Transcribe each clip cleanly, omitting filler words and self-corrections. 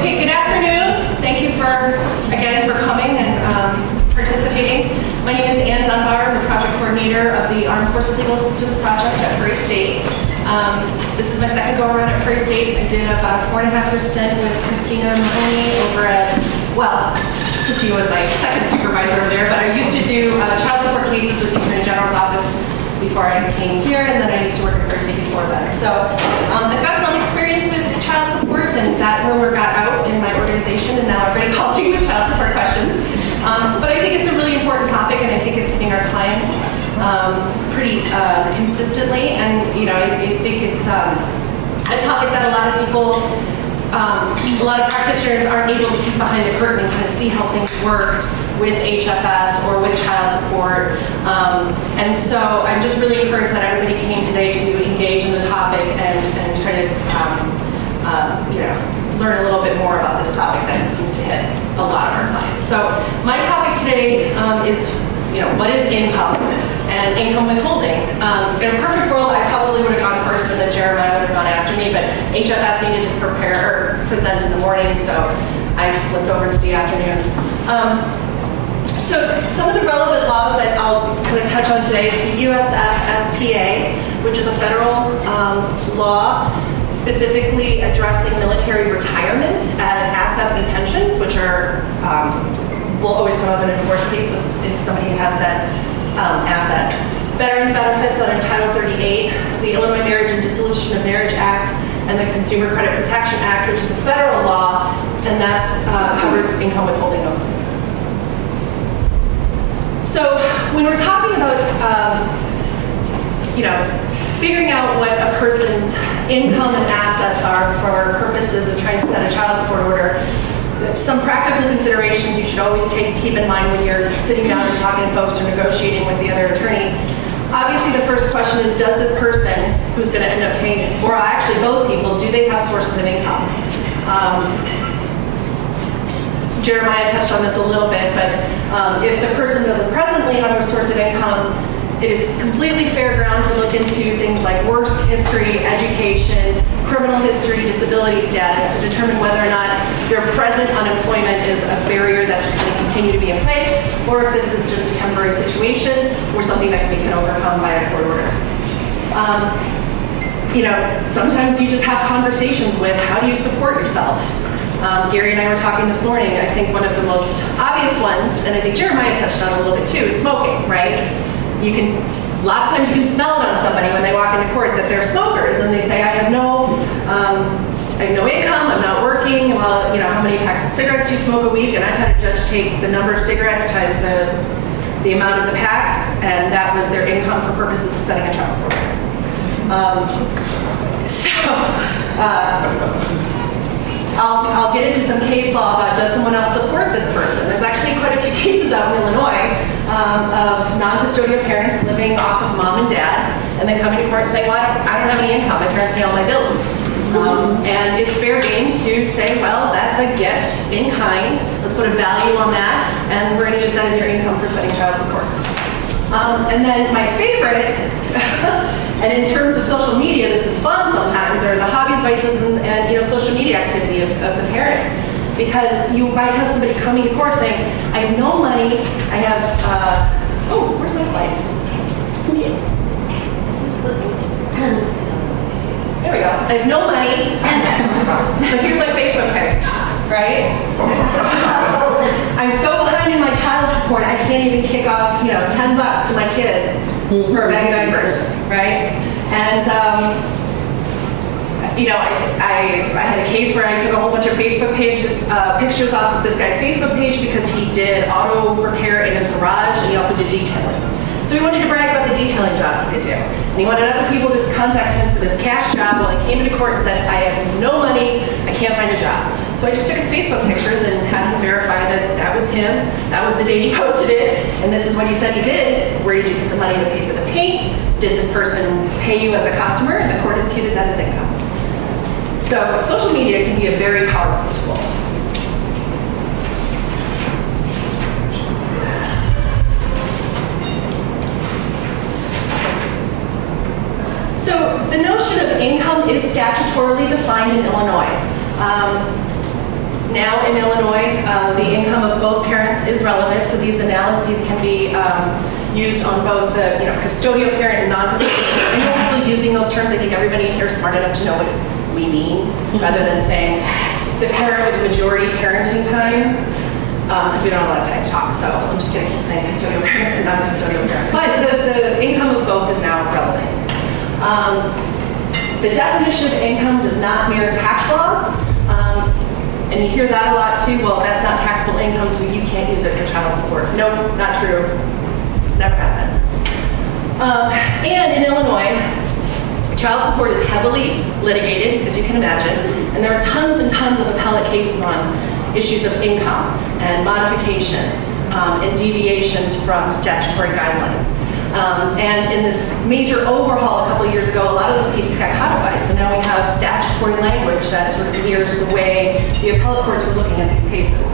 Okay, good afternoon. Thank you again for coming and participating. My name is Ann Dunbar. I'm the project coordinator of the Armed Forces Legal Assistance Project at Prairie State. This is my second go around at Prairie State. I did about a 4.5-year stint with Christina Mahoney over at, Christina was my second supervisor over there, but I used to do child support cases with the Attorney General's office before I came here, and then I used to work at Prairie State before that. So I've got some experience with child support, and that rumor got out in my organization, and now everybody calls me with child support questions. But I think it's a really important topic, and I think it's hitting our clients pretty consistently. And I think it's a topic that a lot of people, a lot of practitioners aren't able to peek behind the curtain and kind of see how things work with HFS or with child support. And so I'm just really encouraged that everybody came today to engage in the topic and try to learn a little bit more about this topic that seems to hit a lot of our clients. So my topic today is, what is income and income withholding? In a perfect world, I probably would have gone first and then Jeremiah would have gone after me, but HFS needed to prepare or present in the morning, so I flipped over to the afternoon. So some of the relevant laws that I'll kind of touch on today is the USF-SPA, which is a federal law specifically addressing military retirement as assets and pensions, which are will always come up in a divorce case if somebody has that asset. Veterans benefits under Title 38, the Illinois Marriage and Dissolution of Marriage Act, and the Consumer Credit Protection Act, which is a federal law, and that covers income withholding notices. So when we're talking about, figuring out what a person's income and assets are for purposes of trying to set a child support order, some practical considerations you should always keep in mind when you're sitting down and talking to folks or negotiating with the other attorney. Obviously, the first question is, does this person who's going to end up paying, or actually both people, do they have sources of income? Jeremiah touched on this a little bit, but if the person doesn't presently have a source of income, it is completely fair ground to look into things like work history, education, criminal history, disability status to determine whether or not their present unemployment is a barrier that's just going to continue to be in place, or if this is just a temporary situation or something that can be overcome by a court order. Sometimes you just have conversations with how do you support yourself? Gary and I were talking this morning. I think one of the most obvious ones, and I think Jeremiah touched on it a little bit too, is smoking, right? A lot of times you can smell it on somebody when they walk into court that they're smokers, and they say, I have no income, I'm not working. Well, how many packs of cigarettes do you smoke a week? And I've had a judge take the number of cigarettes times the amount of the pack, and that was their income for purposes of setting a child support order. I'll get into some case law about does someone else support this person. There's actually quite a few cases out in Illinois of non-custodial parents living off of mom and dad and then coming to court and saying, well, I don't have any income. My parents pay all my bills. And it's fair game to say, well, that's a gift in kind. Let's put a value on that, and we're going to use that as your income for setting child support. And then my favorite, and in terms of social media, this is fun sometimes, are the hobbies, vices, and social media activity of the parents. Because you might have somebody coming to court saying, I have no money, I have, where's my slide? There we go. I have no money, but here's my Facebook page, right? I'm so behind in my child support, I can't even kick off, $10 to my kid for a bag of diapers, right? And, I had a case where I took a whole bunch of Facebook pages, pictures off of this guy's Facebook page because he did auto repair in his garage and he also did detailing. So he wanted to brag about the detailing jobs he could do. And he wanted other people to contact him for this cash job. Well, he came into court and said, I have no money, I can't find a job. So I just took his Facebook pictures and had him verify that that was him, that was the date he posted it, and this is what he said he did. Where did you get the money to pay for the paint? Did this person pay you as a customer? And the court imputed that as income. So social media can be a very powerful tool. So the notion of income is statutorily defined in Illinois. Now in Illinois, the income of both parents is relevant, so these analyses can be used on both the custodial parent and non-custodial parent. And we're still using those terms. I think everybody in here is smart enough to know what we mean, rather than saying the parent with majority parenting time, because we don't have a lot of time to talk, so I'm just going to keep saying custodial parent and non-custodial parent. But the income of both is now relevant. The definition of income does not mirror tax laws. And you hear that a lot too. Well, that's not taxable income, so you can't use it for child support. No, not true. Never has been. And in Illinois, child support is heavily litigated, as you can imagine, and there are tons and tons of appellate cases on issues of income and modifications and deviations from statutory guidelines. And in this major overhaul a couple of years ago, a lot of those cases got codified. So now we have statutory language that sort of mirrors the way the appellate courts were looking at these cases.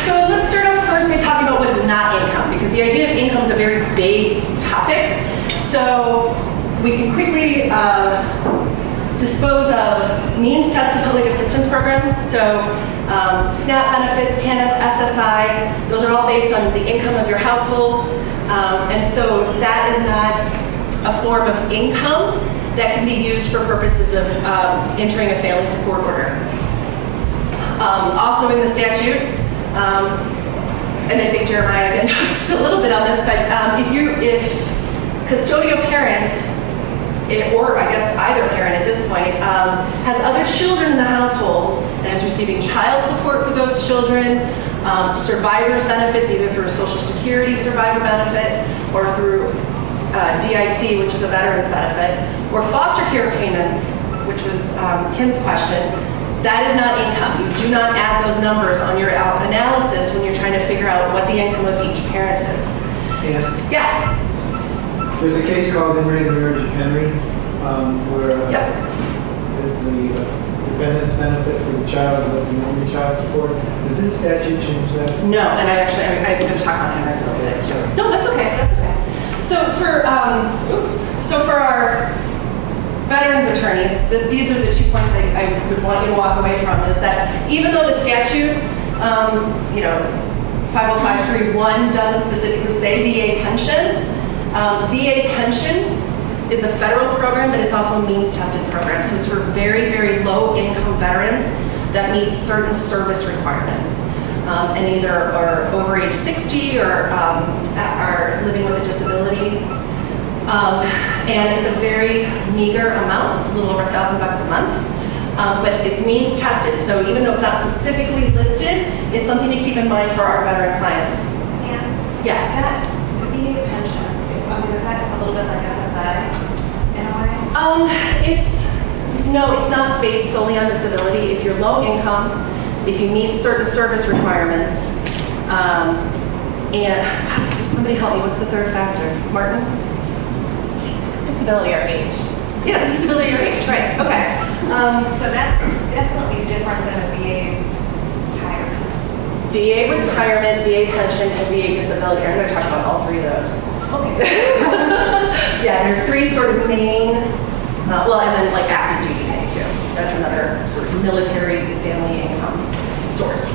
So let's start off first by talking about what's not income, because the idea of income is a very big topic. So we can quickly dispose of means-tested public assistance programs. So SNAP benefits, TANF, SSI, those are all based on the income of your household. And so that is not a form of income that can be used for purposes of entering a family support order. Also in the statute, and I think Jeremiah again talked a little bit on this, but if custodial parent, or I guess either parent at this point, has other children in the household and is receiving child support for those children, survivor's benefits, either through a Social Security survivor benefit or through DIC, which is a veteran's benefit, or foster care payments, which was Kim's question, that is not income. You do not add those numbers on your analysis when you're trying to figure out what the income of each parent is. Yes. Yeah. There's a case called Henry, the Marriage of Henry, where Yep. the dependent's benefit for the child was the only child support. Does this statute change that? No, and I'm going to talk on Henry a little bit. Sorry. No, that's okay. That's okay. So for our veterans attorneys, these are the 2 points I would want you to walk away from, is that even though the statute, 505(3)(1) doesn't specifically say VA pension, VA pension is a federal program, but it's also a means-tested program. So it's for very, very low-income veterans that meet certain service requirements, and either are over age 60 or are living with a disability. And it's a very meager amount. It's a little over $1,000 a month. But it's means tested. So even though it's not specifically listed, it's something to keep in mind for our veteran clients. And Yeah. that VA pension, is that a little bit like SSI in a way? No, it's not based solely on disability. If you're low income, if you meet certain service requirements, and God, somebody help me, what's the third factor? Martin? Disability or age. Yeah, it's disability or age, right, okay. So that's definitely different than a VA retirement. VA retirement, VA pension, and VA disability. I'm going to talk about all three of those. Okay. Yeah, there's three sort of main, and then like active duty pay too. That's another sort of military family income source.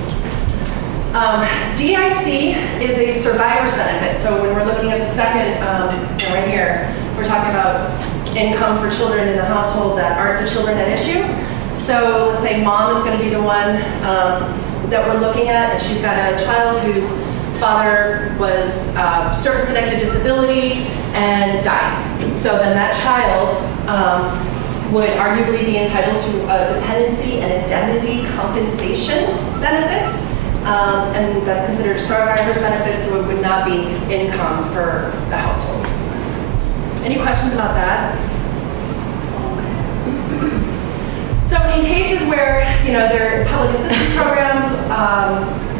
DIC is a survivor's benefit. So when we're looking at the second, right here, we're talking about income for children in the household that aren't the children at issue. So let's say mom is going to be the one that we're looking at, and she's got a child whose father was service-connected disability and died. So then that child would arguably be entitled to a dependency and indemnity compensation benefit, and that's considered a survivor's benefit, so it would not be income for the household. Any questions about that? So in cases where, there are public assistance programs,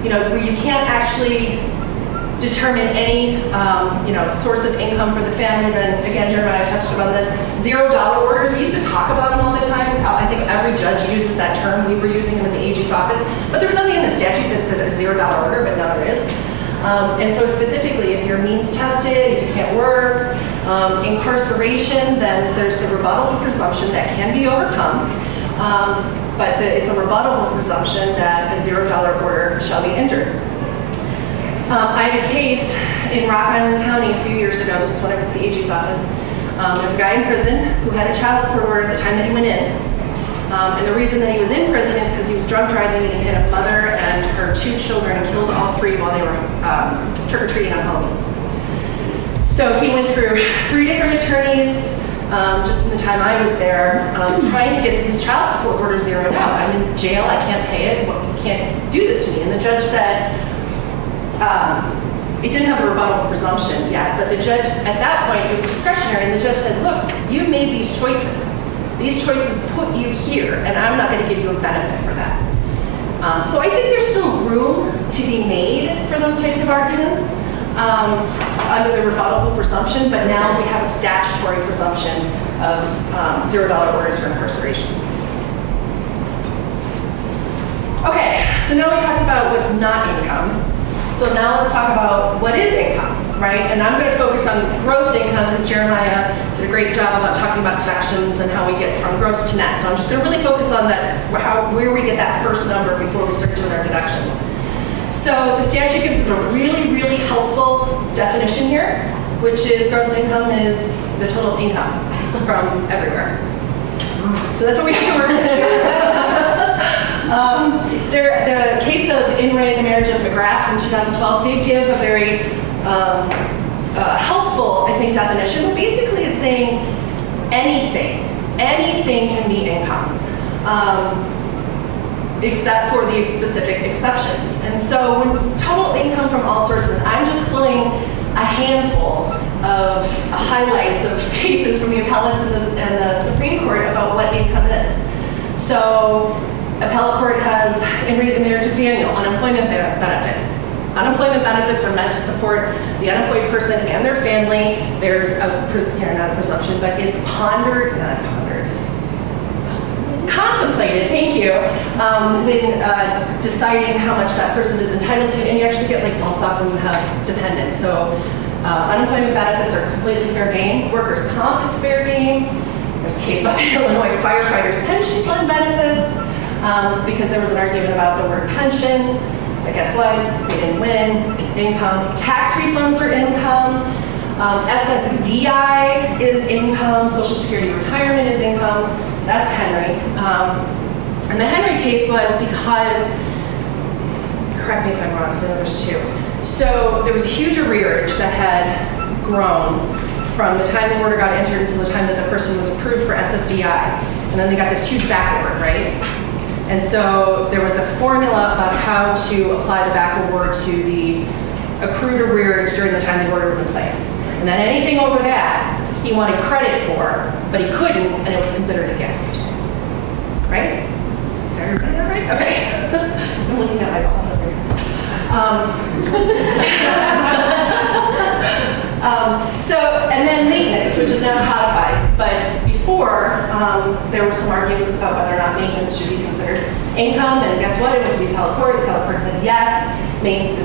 where you can't actually determine any, source of income for the family, then again, Jeremiah touched upon this, $0 orders. We used to talk about them all the time. I think every judge uses that term. We were using them in the AG's office, but there was nothing in the statute that said a $0 order, but now there is. And so it's specifically, if you're means tested, if you can't work, incarceration, then there's the rebuttable presumption that can be overcome. it's a rebuttable presumption that a $0 order shall be entered. I had a case in Rock Island County a few years ago. This is when I was at the AG's office. There was a guy in prison who had a child support order at the time that he went in. And the reason that he was in prison is because he was drunk driving and he hit a mother and her 2 children and killed all 3 while they were trick-or-treating on Halloween. So he went through 3 different attorneys just in the time I was there, trying to get his child support order zeroed out. I'm in jail, I can't pay it, well, you can't do this to me. And the judge said, it didn't have a rebuttable presumption yet, but the judge, at that point, it was discretionary, and the judge said, look, you made these choices. These choices put you here, and I'm not going to give you a benefit for that. So I think there's still room to be made for those types of arguments under the rebuttable presumption, but now we have a statutory presumption of $0 orders for incarceration. Okay, so now we talked about what's not income. So now let's talk about what is income, right? And I'm going to focus on gross income because Jeremiah did a great job about talking about deductions and how we get from gross to net. So I'm just going to really focus on that, where we get that first number before we start doing our deductions. So the statute gives us a really, really helpful definition here, which is gross income is the total income from everywhere. So that's what we have to work with. The case of In Re, the marriage of McGrath from 2012 did give a very helpful, I think, definition. Basically, it's saying anything can be income, except for the specific exceptions. And so when total income from all sources, I'm just pulling a handful of highlights of cases from the appellates and the Supreme Court about what income is. So appellate court has In Re, the marriage of Daniel, unemployment benefits. Unemployment benefits are meant to support the unemployed person and their family. There's not a presumption, but it's contemplated, thank you, when deciding how much that person is entitled to, and you actually get like bumps off when you have dependents. So unemployment benefits are completely fair game. Workers' comp is fair game. There's a case about the Illinois firefighters' pension fund benefits. Because there was an argument about the word pension. But guess what? We didn't win. It's income. Tax refunds are income. SSDI is income. Social Security retirement is income. That's Henry. And the Henry case was because, correct me if I'm wrong, because I know there's 2. So there was a huge arrearage that had grown from the time the order got entered until the time that the person was approved for SSDI. And then they got this huge back award, right? And so there was a formula about how to apply the back award to the accrued arrearage during the time the order was in place. And then anything over that, he wanted credit for, but he couldn't, and it was considered a gift. Right? Did I remember that right? Okay. I'm looking at my boss over here. And then maintenance, which is now codified, but before, there were some arguments about whether or not maintenance should be considered income, and guess what? It went to the appellate court. The appellate court said yes, maintenance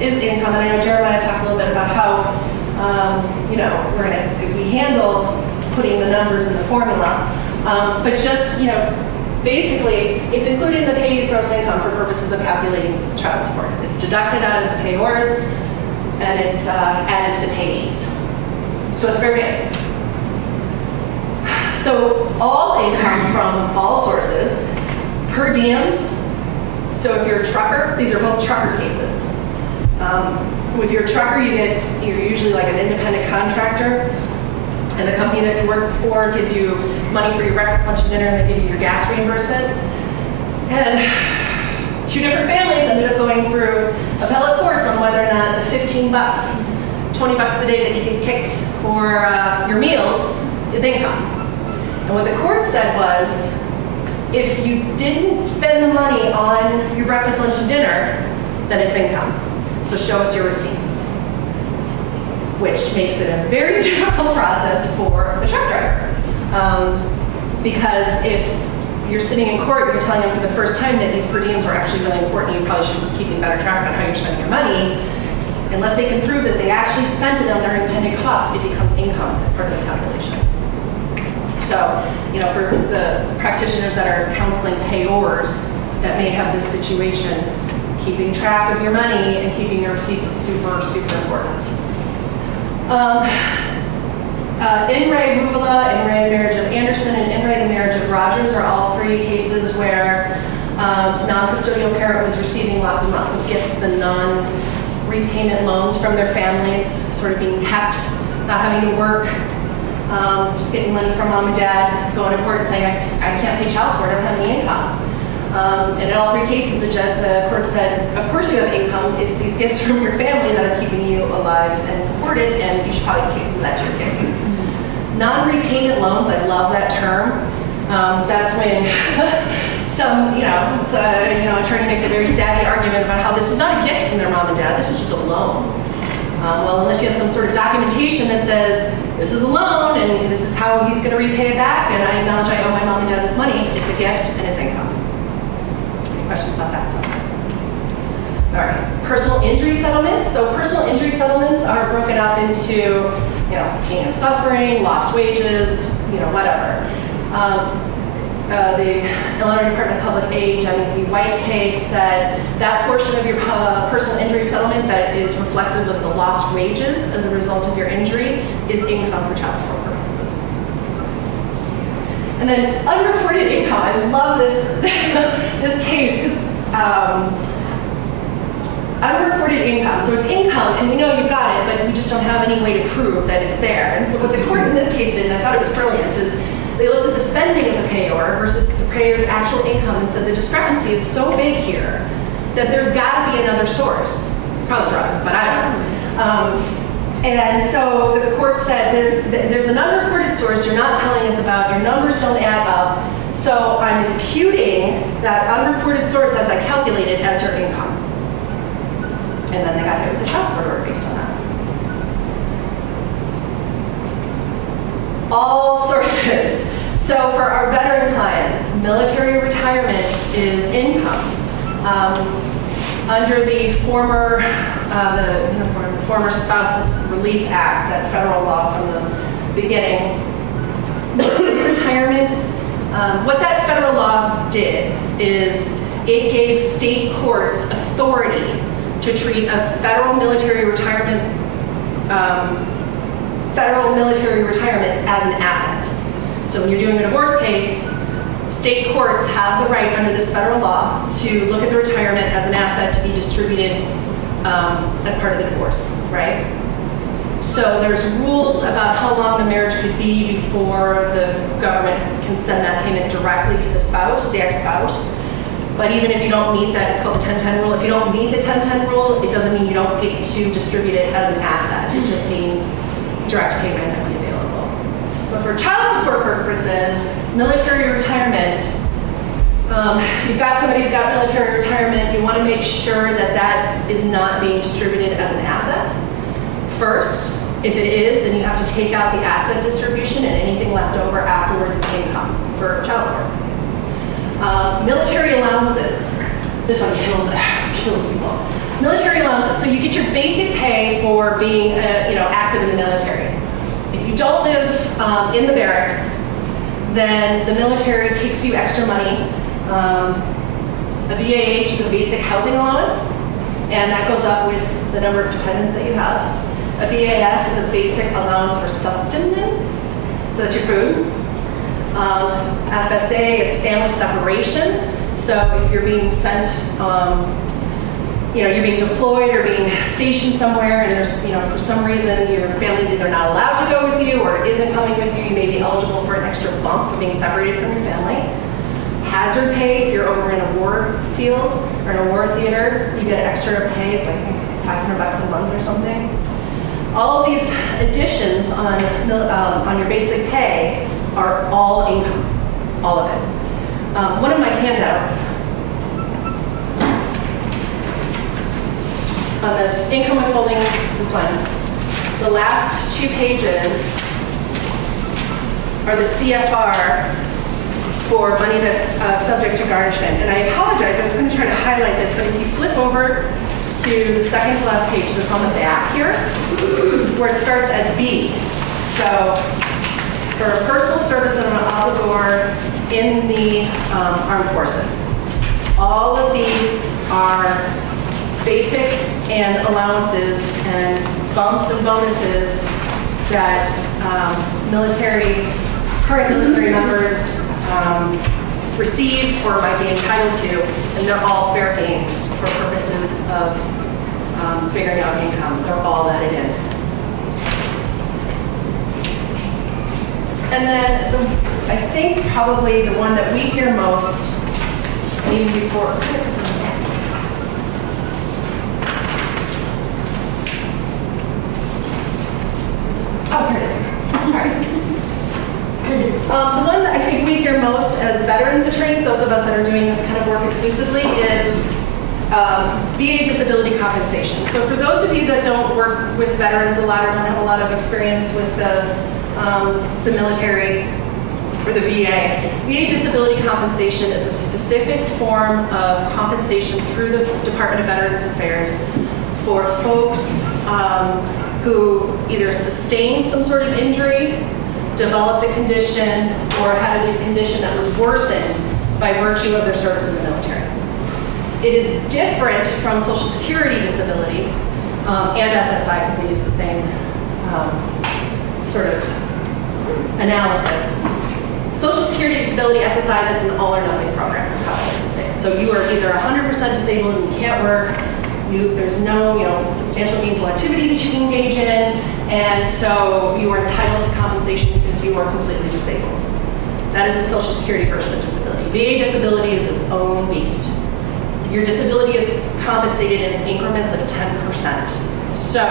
is income. And I know Jeremiah talked a little bit about how, we're going to, if we handle putting the numbers in the formula, but just, basically, it's included in the payee's gross income for purposes of calculating child support. It's deducted out of the payors, and it's added to the payees. So it's very good. So all income from all sources, per diems. So if you're a trucker, these are both trucker cases. If you're a trucker, you're usually like an independent contractor, and the company that you work for gives you money for your breakfast, lunch, and dinner, and they give you your gas reimbursement. And 2 different families ended up going through appellate courts on whether or not the $15, $20 a day that you get kicked for your meals is income. And what the court said was, if you didn't spend the money on your breakfast, lunch, and dinner, then it's income. So show us your receipts. Which makes it a very difficult process for a truck driver. Because if you're sitting in court, you're telling them for the first time that these per diems are actually really important, you probably should be keeping better track on how you're spending your money. Unless they can prove that they actually spent it on their intended cost, it becomes income as part of the calculation. So, for the practitioners that are counseling payors that may have this situation, keeping track of your money and keeping your receipts is super, super important. In re Muvela, in re marriage of Anderson, and in re the marriage of Rogers are all three cases where non-custodial parent was receiving lots and lots of gifts and non-repayment loans from their families, sort of being kept, not having to work, just getting money from mom and dad, going to court and saying, I can't pay child support, I don't have any income. And in all three cases, the court said, of course you have income, it's these gifts from your family that are keeping you alive and supported, and you should probably pay some of that to your kids. Non-repayment loans, I love that term. That's when attorney makes a very savvy argument about how this is not a gift from their mom and dad, this is just a loan. Well, unless you have some sort of documentation that says, this is a loan and this is how he's going to repay it back, and I acknowledge I owe my mom and dad this money, it's a gift and it's income. Any questions about that? All right, personal injury settlements. So personal injury settlements are broken up into, pain and suffering, lost wages, whatever. The Illinois Department of Public Aid, Jennings v. White case said that portion of your personal injury settlement that is reflective of the lost wages as a result of your injury is income for child support purposes. And then unreported income. I love this this case. Unreported income. So it's income, and we know you've got it, but we just don't have any way to prove that it's there. And so what the court in this case did, and I thought it was brilliant, is they looked at the spending of the payor versus the payor's actual income and said the discrepancy is so big here that there's got to be another source. It's probably drugs, but I don't know. And so the court said there's an unreported source you're not telling us about, your numbers don't add up, so I'm imputing that unreported source as I calculated as your income. And then they got hit with the child support order based on that. All sources. So for our veteran clients, military retirement is income. Under the former Spouses Relief Act, that federal law from the beginning, military retirement, what that federal law did is it gave state courts authority to treat a federal military retirement as an asset. So when you're doing a divorce case, state courts have the right under this federal law to look at the retirement as an asset to be distributed as part of the divorce, right? So there's rules about how long the marriage could be before the government can send that payment directly to the spouse, the ex-spouse. But even if you don't meet that, it's called the 10-10 rule. If you don't meet the 10-10 rule, it doesn't mean you don't get to distribute it as an asset. It just means direct payment can be available. But for child support purposes, military retirement, if you've got somebody who's got military retirement, you want to make sure that that is not being distributed as an asset. First, if it is, then you have to take out the asset distribution, and anything left over afterwards is income for child support. Military allowances. This one kills people. Military allowances. So you get your basic pay for being, active in the military. If you don't live in the barracks, then the military kicks you extra money. A BAH is a basic housing allowance, and that goes up with the number of dependents that you have. A BAS is a basic allowance for sustenance, so that's your food. FSA is family separation. So if you're being sent, you're being deployed or being stationed somewhere, and there's, for some reason your family's either not allowed to go with you or isn't coming with you, you may be eligible for an extra bump for being separated from your family. Hazard pay, if you're over in a war field or in a war theater, you get extra pay. It's like I think $500 a month or something. All of these additions on your basic pay are all income, all of it. One of my handouts on this income withholding, this one, the last 2 pages are the CFR for money that's subject to garnishment. And I apologize, I was going to try to highlight this, but if you flip over to the second to last page that's on the back here, where it starts at B. So for a personal service and an obligor in the armed forces. All of these are basic and allowances and bumps and bonuses that current military members receive or might be entitled to, and they're all fair game for purposes of figuring out income. They're all added in. And then I think probably the one that we hear most, and even before, oh, here it is. Sorry. The one that I think we hear most as veterans attorneys, those of us that are doing this kind of work exclusively, is VA disability compensation. So for those of you that don't work with veterans a lot or don't have a lot of experience with the military or the VA, VA disability compensation is a specific form of compensation through the Department of Veterans Affairs for folks who either sustained some sort of injury, developed a condition, or had a condition that was worsened by virtue of their service in the military. It is different from Social Security disability and SSI because they use the same sort of analysis. Social Security disability, SSI, that's an all or nothing program is how I like to say it. So you are either 100% disabled and you can't work, there's no substantial gainful activity that you can engage in, and so you are entitled to compensation because you are completely disabled. That is the Social Security version of disability. VA disability is its own beast. Your disability is compensated in increments of 10%. So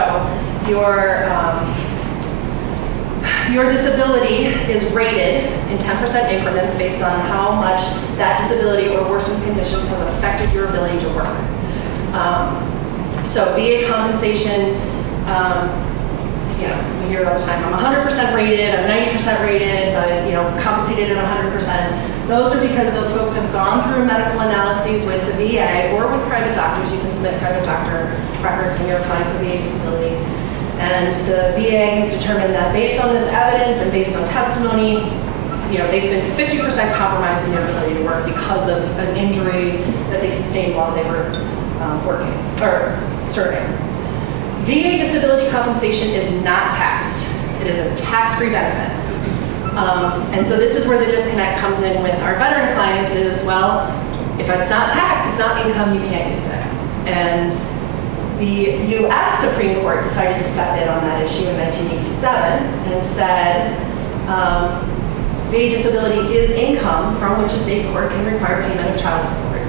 your disability is rated in 10% increments based on how much that disability or worsened conditions has affected your ability to work. So VA compensation, we hear it all the time. I'm 100% rated, I'm 90% rated, but compensated at 100%. Those are because those folks have gone through medical analyses with the VA or with private doctors. You can submit private doctor records when you're applying for VA disability. And the VA has determined that based on this evidence and based on testimony, they've been 50% compromised in their ability to work because of an injury that they sustained while they were working or serving. VA disability compensation is not taxed. It is a tax-free benefit. And so this is where the disconnect comes in with our veteran clients is, well, if it's not taxed, it's not income, you can't use it. And the U.S. Supreme Court decided to step in on that issue in 1987 and said VA disability is income from which a state court can require payment of child support.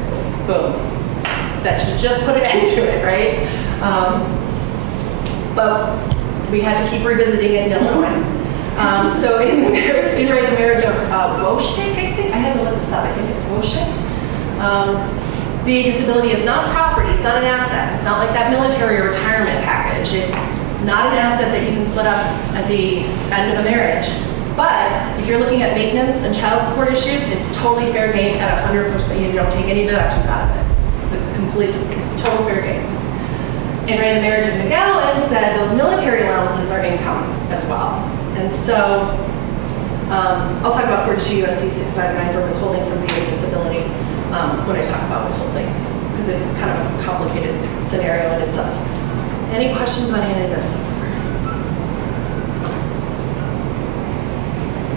Boom. That should just put an end to it, right? But we had to keep revisiting it in Illinois. So in the marriage of Woshik, I think, I had to look this up, I think it's Woshik. VA disability is not property, it's not an asset. It's not like that military or retirement package. It's not an asset that you can split up at the end of a marriage. But if you're looking at maintenance and child support issues, it's totally fair game at 100%. You don't take any deductions out of it. It's total fair game. And ran the marriage of McGowan said those military allowances are income as well. And so I'll talk about 42 U.S.C. 659 for withholding from VA disability when I talk about withholding, because it's kind of a complicated scenario in itself. Any questions on any of this?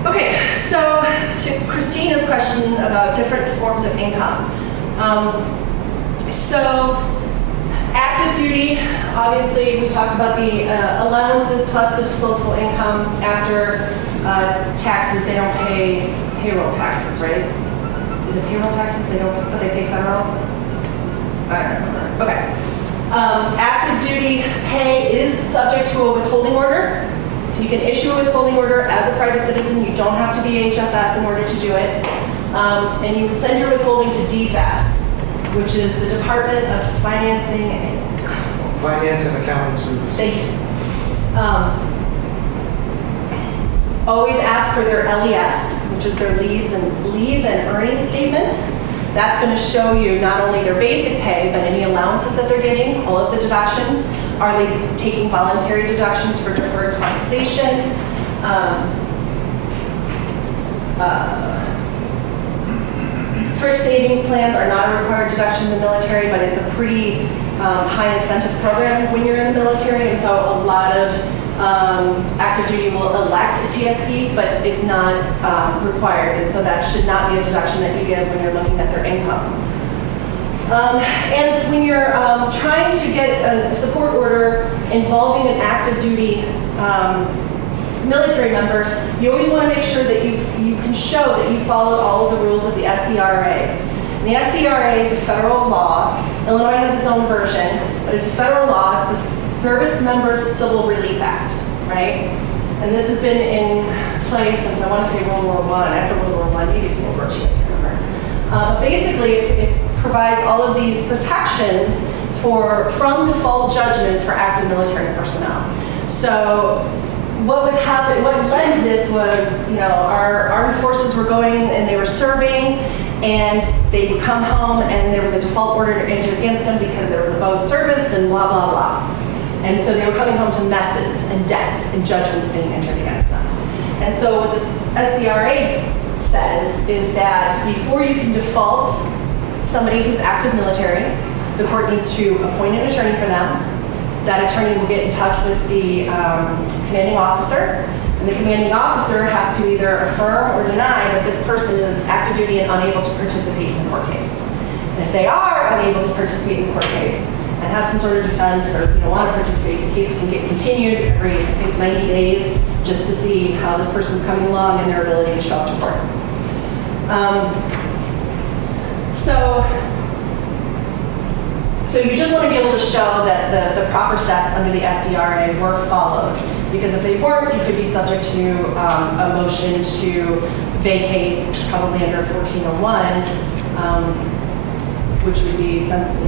Okay, so to Christina's question about different forms of income. So active duty, obviously we talked about the allowances plus the disposable income after taxes. They don't pay payroll taxes, right? Is it payroll taxes? They don't, but they pay federal? I don't remember. Okay. Active duty pay is subject to a withholding order. So you can issue a withholding order as a private citizen. You don't have to be HFS in order to do it. And you can send your withholding to DFAS, which is the Department of Financing and Accounting Services. Thank you. Always ask for their LES, which is their leave and earnings statement. That's going to show you not only their basic pay, but any allowances that they're getting, all of the deductions. Are they taking voluntary deductions for deferred compensation? Thrift savings plans are not a required deduction in the military, but it's a pretty high incentive program when you're in the military, and so a lot of active duty will elect a TSP, but it's not required, and so that should not be a deduction that you give when you're looking at their income. And when you're trying to get a support order involving an active duty military member, you always want to make sure that you can show that you followed all of the rules of the SCRA. And the SCRA is a federal law. Illinois has its own version, but it's a federal law. It's the Service Members Civil Relief Act, right? And this has been in place since, I want to say, World War I. After World War I, maybe it's World War II, I can't remember. Basically, it provides all of these protections from default judgments for active military personnel. So what led to this was, our armed forces were going and they were serving, and they would come home and there was a default order entered against them because there was a bowed service and blah, blah, blah. And so they were coming home to messes and debts and judgments being entered against them. And so what the SCRA says is that before you can default somebody who's active military, the court needs to appoint an attorney for them. That attorney will get in touch with the commanding officer, and the commanding officer has to either affirm or deny that this person is active duty and unable to participate in the court case. And if they are unable to participate in the court case and have some sort of defense or want to participate, the case can get continued every, I think, 90 days just to see how this person's coming along and their ability to show up to court. So you just want to be able to show that the proper steps under the SCRA were followed, because if they weren't, you could be subject to a motion to vacate, probably under 1401, which would be, since,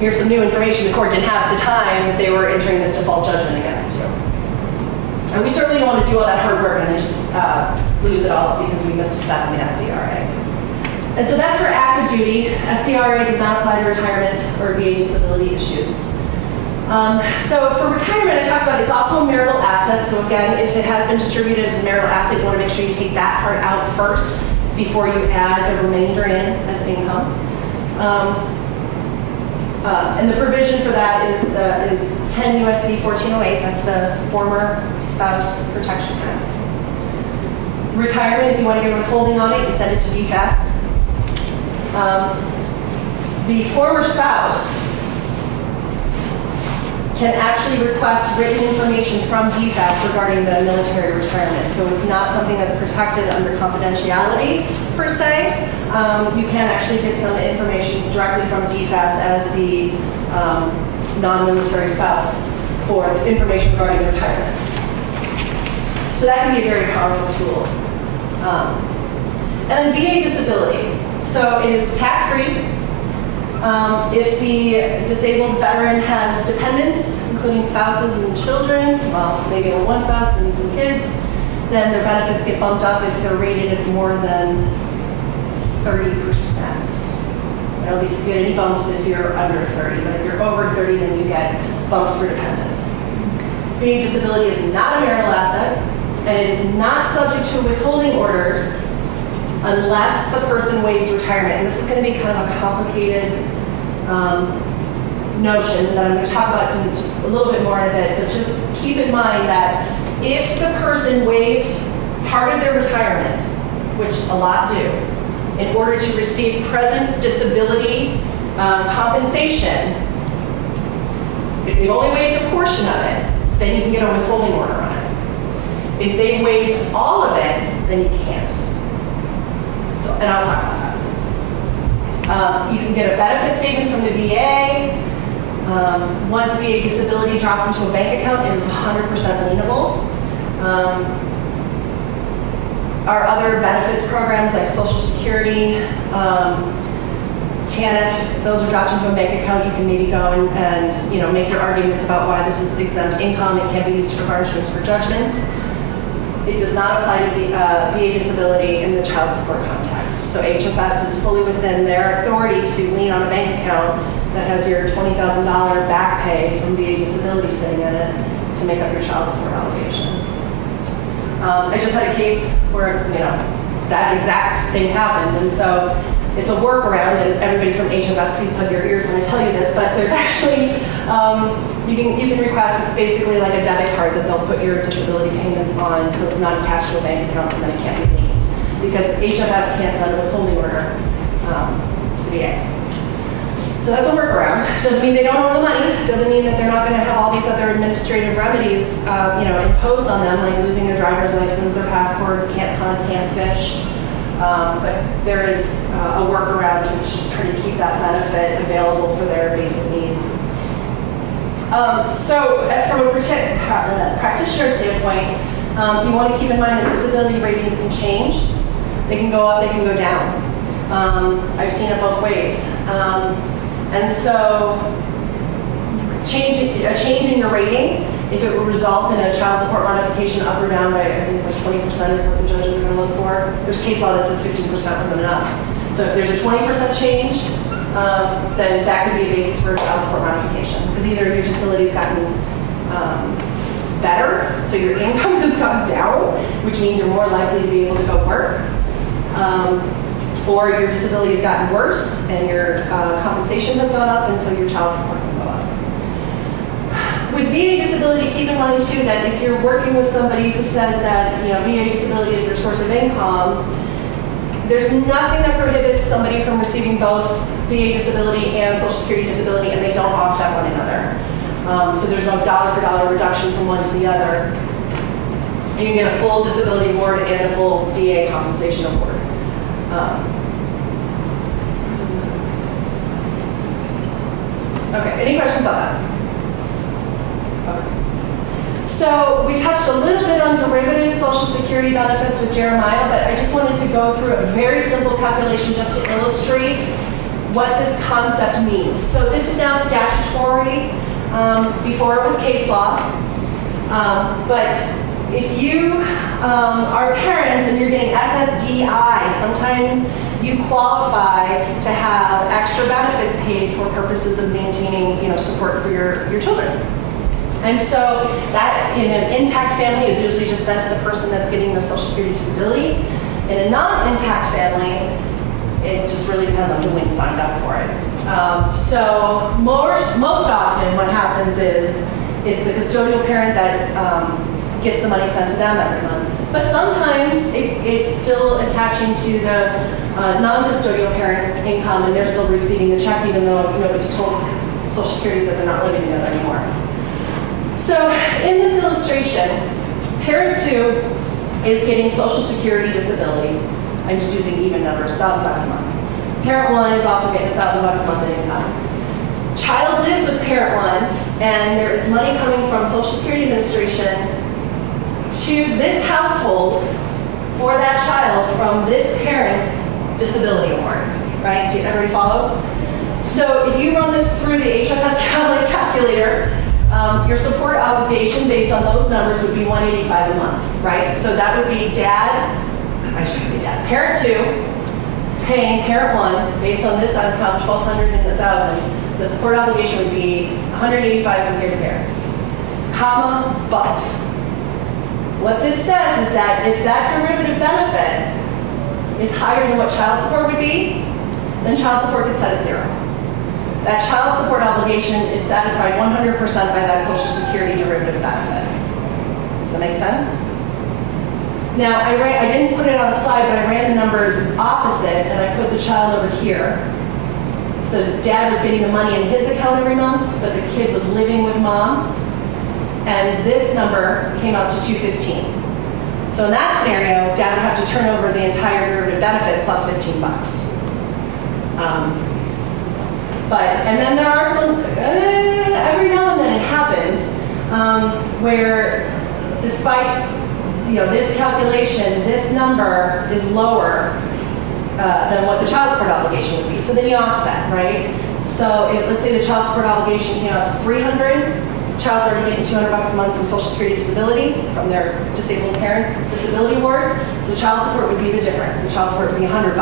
here's some new information the court didn't have at the time, that they were entering this default judgment against you. And we certainly don't want to do all that hard work and then just lose it all because we missed a step in the SCRA. And so that's for active duty. SCRA does not apply to retirement or VA disability issues. So for retirement, I talked about it's also a marital asset. So again, if it has been distributed as a marital asset, you want to make sure you take that part out first before you add the remainder in as income. And the provision for that is 10 U.S.C. 1408. That's the former spouse protection act. Retirement, if you want to get withholding on it, you send it to DFAS. The former spouse can actually request written information from DFAS regarding the military retirement. So it's not something that's protected under confidentiality, per se. You can actually get some information directly from DFAS as the non-military spouse for information regarding retirement. So that can be a very powerful tool. And then VA disability. So it is tax-free. If the disabled veteran has dependents, including spouses and children, well, maybe one spouse and some kids, then their benefits get bumped up if they're rated at more than 30%. I don't think you get any bumps if you're under 30, but if you're over 30, then you get bumps for dependents. VA disability is not a marital asset, and it is not subject to withholding orders unless the person waives retirement. And this is going to be kind of a complicated notion that I'm going to talk about in just a little bit more in a bit, but just keep in mind that if the person waived part of their retirement, which a lot do, in order to receive present disability compensation, if they've only waived a portion of it, then you can get a withholding order on it. If they waived all of it, then you can't. So, and I'll talk about that. You can get a benefit statement from the VA. Once VA disability drops into a bank account, it is 100% lienable. Our other benefits programs like Social Security, TANF, if those are dropped into a bank account, you can maybe go and make your arguments about why this is exempt income. It can't be used for garnishments for judgments. It does not apply to VA disability in the child support context. So HFS is fully within their authority to lien on a bank account that has your $20,000 back pay from VA disability sitting in it to make up your child support obligation. I just had a case where, that exact thing happened, and so it's a workaround, and everybody from HFS, please plug your ears when I tell you this, but there's actually, you can request, it's basically like a debit card that they'll put your disability payments on, so it's not attached to a bank account, so then it can't be linked. Because HFS can't send a withholding order to the VA. So that's a workaround. Doesn't mean they don't owe the money. Doesn't mean that they're not going to have all these other administrative remedies, imposed on them, like losing their driver's license, their passports, can't hunt, can't fish. But there is a workaround to just try to keep that benefit available for their basic needs. So from a practitioner standpoint, you want to keep in mind that disability ratings can change. They can go up, they can go down. I've seen it both ways. And so a change in your rating, if it would result in a child support modification up or down by, I think it's like 20% is what the judges are going to look for. There's case law that says 15% wasn't enough. So if there's a 20% change, then that could be a basis for a child support modification. Because either your disability's gotten better, so your income has gone down, which means you're more likely to be able to go work. Or your disability has gotten worse and your compensation has gone up, and so your child support can go up. With VA disability, keep in mind too that if you're working with somebody who says that VA disability is their source of income, there's nothing that prohibits somebody from receiving both VA disability and Social Security disability, and they don't offset one another. So there's no dollar-for-dollar reduction from one to the other. You can get a full disability award and a full VA compensation award. Okay, any questions about that? Okay. So we touched a little bit on derivative Social Security benefits with Jeremiah, but I just wanted to go through a very simple calculation just to illustrate what this concept means. So this is now statutory. Before it was case law. But if you are parents and you're getting SSDI, sometimes you qualify to have extra benefits paid for purposes of maintaining, support for your children. And so that in an intact family is usually just sent to the person that's getting the Social Security disability. In a non-intact family, it just really depends on who signed up for it. So most often what happens is it's the custodial parent that gets the money sent to them every month. But sometimes it's still attaching to the non-custodial parent's income, and they're still receiving the check even though nobody's told Social Security that they're not living together anymore. So in this illustration, parent 2 is getting Social Security disability. I'm just using even numbers, $1,000 a month. Parent 1 is also getting $1,000 a month in income. Child lives with parent 1, and there is money coming from Social Security Administration to this household for that child from this parent's disability award, right? Do everybody follow? So if you run this through the HFS calculator, your support obligation based on those numbers would be $185 a month, right? So that would be parent 2 paying parent 1 based on this outcome, $1,200 and $1,000. The support obligation would be $185 from here to there, comma, but. What this says is that if that derivative benefit is higher than what child support would be, then child support gets set at 0. That child support obligation is satisfied 100% by that Social Security derivative benefit. Does that make sense? Now, I didn't put it on a slide, but I ran the numbers opposite, and I put the child over here. So dad was getting the money in his account every month, but the kid was living with mom. And this number came out to $215. So in that scenario, dad would have to turn over the entire derivative benefit plus $15. And then there are some, every now and then it happens where despite this calculation, this number is lower than what the child support obligation would be. So then you offset, right? So let's say the child support obligation came out to $300. Child's already getting $200 a month from Social Security disability, from their disabled parents' disability award. So child support would be the difference. The child support would be $100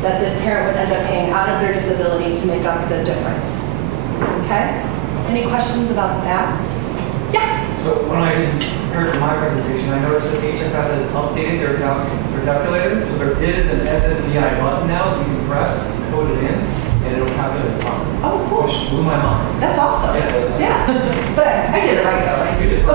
that this parent would end up paying out of their disability to make up the difference. Okay? Any questions about that? Yeah? So when I heard in my presentation, I noticed that HFS has updated their calculator, so there is an SSDI button now that you can press, it's coded in, and it'll calculate the profit. Oh, cool. Which blew my mind. That's awesome. Yeah, it does. Yeah. But I did it right though, right? You did.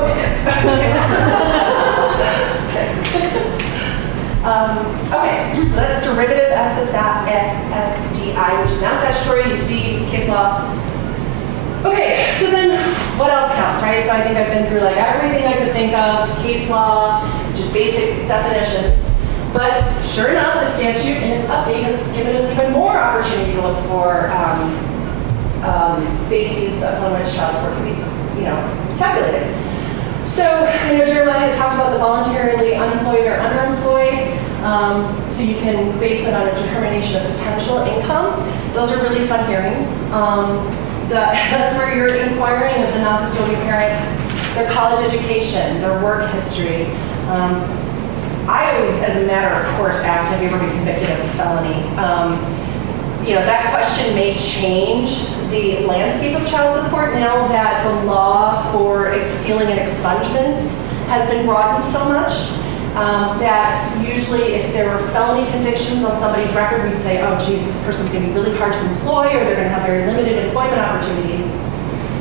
Okay, so that's derivative SSDI, which is now statutory, used to be case law. Okay, so then what else counts, right? So I think I've been through like everything I could think of, case law, just basic definitions. But sure enough, the statute in its update has given us even more opportunity to look for bases upon which child support can be, calculated. So, Jeremiah had talked about the voluntarily unemployed or underemployed. So you can base it on a determination of potential income. Those are really fun hearings. That's where you're inquiring of the non-custodial parent, their college education, their work history. I always, as a matter of course, asked, have you ever been convicted of a felony? That question may change the landscape of child support now that the law for sealing and expungements has been broadened so much that usually if there were felony convictions on somebody's record, we'd say, oh geez, this person's going to be really hard to employ or they're going to have very limited employment opportunities.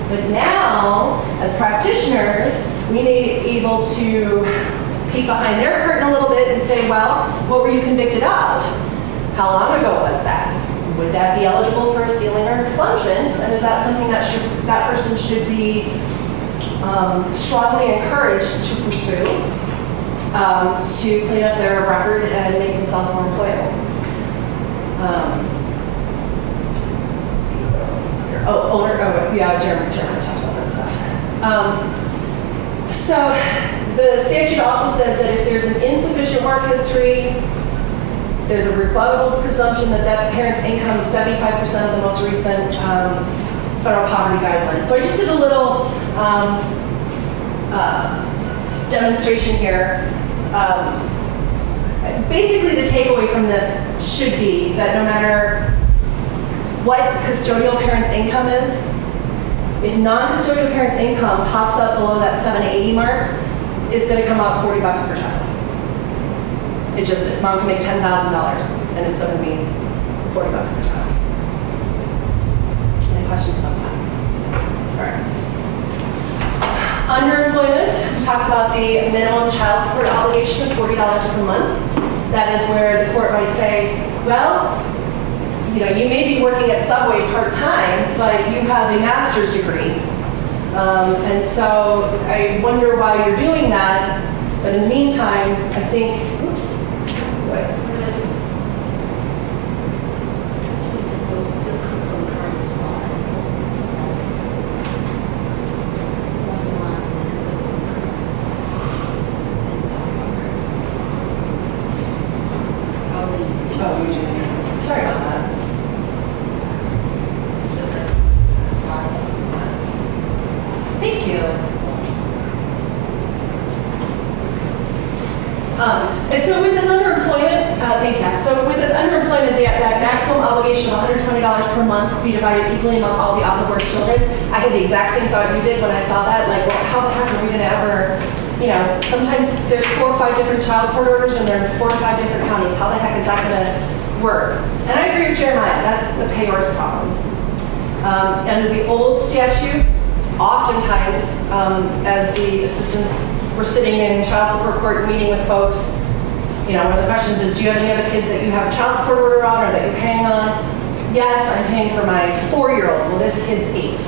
But now, as practitioners, we may be able to peek behind their curtain a little bit and say, well, what were you convicted of? How long ago was that? Would that be eligible for a sealing or expungement? And is that something that person should be strongly encouraged to pursue to clean up their record and make themselves more employable? Jeremy talked about that stuff. So the statute also says that if there's an insufficient work history, there's a rebuttable presumption that that parent's income is 75% of the most recent federal poverty guidelines. So I just did a little demonstration here. Basically, the takeaway from this should be that no matter what custodial parent's income is, if non-custodial parent's income pops up below that 780 mark, it's going to come out $40 per child. It just is. Mom can make $10,000 and it's still going to be $40 per child. Any questions about that? All right. Underemployment, we talked about the minimum child support obligation of $40 per month. That is where the court might say, well, you may be working at Subway part-time, but you have a master's degree. And so I wonder why you're doing that. But in the meantime, I think, oops, wait. Sorry about that. Thank you. And so with this underemployment, thanks, Zach. So with this underemployment, that maximum obligation of $120 per month be divided equally among all the off-the-board children. I had the exact same thought you did when I saw that. Like, well, how the heck are we going to ever, sometimes there's 4 or 5 different child support orders and they're in 4 or 5 different counties. How the heck is that going to work? And I agree with Jeremiah. That's the payors problem. Under the old statute, oftentimes, as the assistants were sitting in child support court meeting with folks, one of the questions is, do you have any other kids that you have a child support order on or that you're paying on? Yes, I'm paying for my 4-year-old. Well, this kid's 8.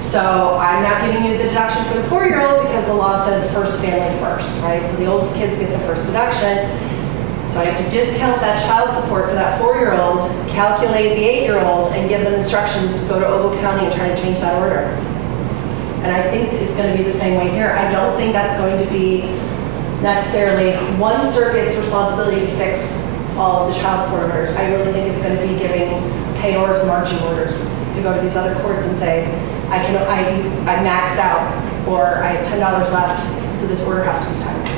So I'm not giving you the deduction for the 4-year-old because the law says first family first, right? So the oldest kids get the first deduction. So I have to discount that child support for that 4-year-old, calculate the 8-year-old, and give them instructions to go to Ogle County and try to change that order. And I think it's going to be the same way here. I don't think that's going to be necessarily one circuit's responsibility to fix all of the child support orders. I really think it's going to be giving payors marching orders to go to these other courts and say, I maxed out, or I have $10 left, so this order has to be timed.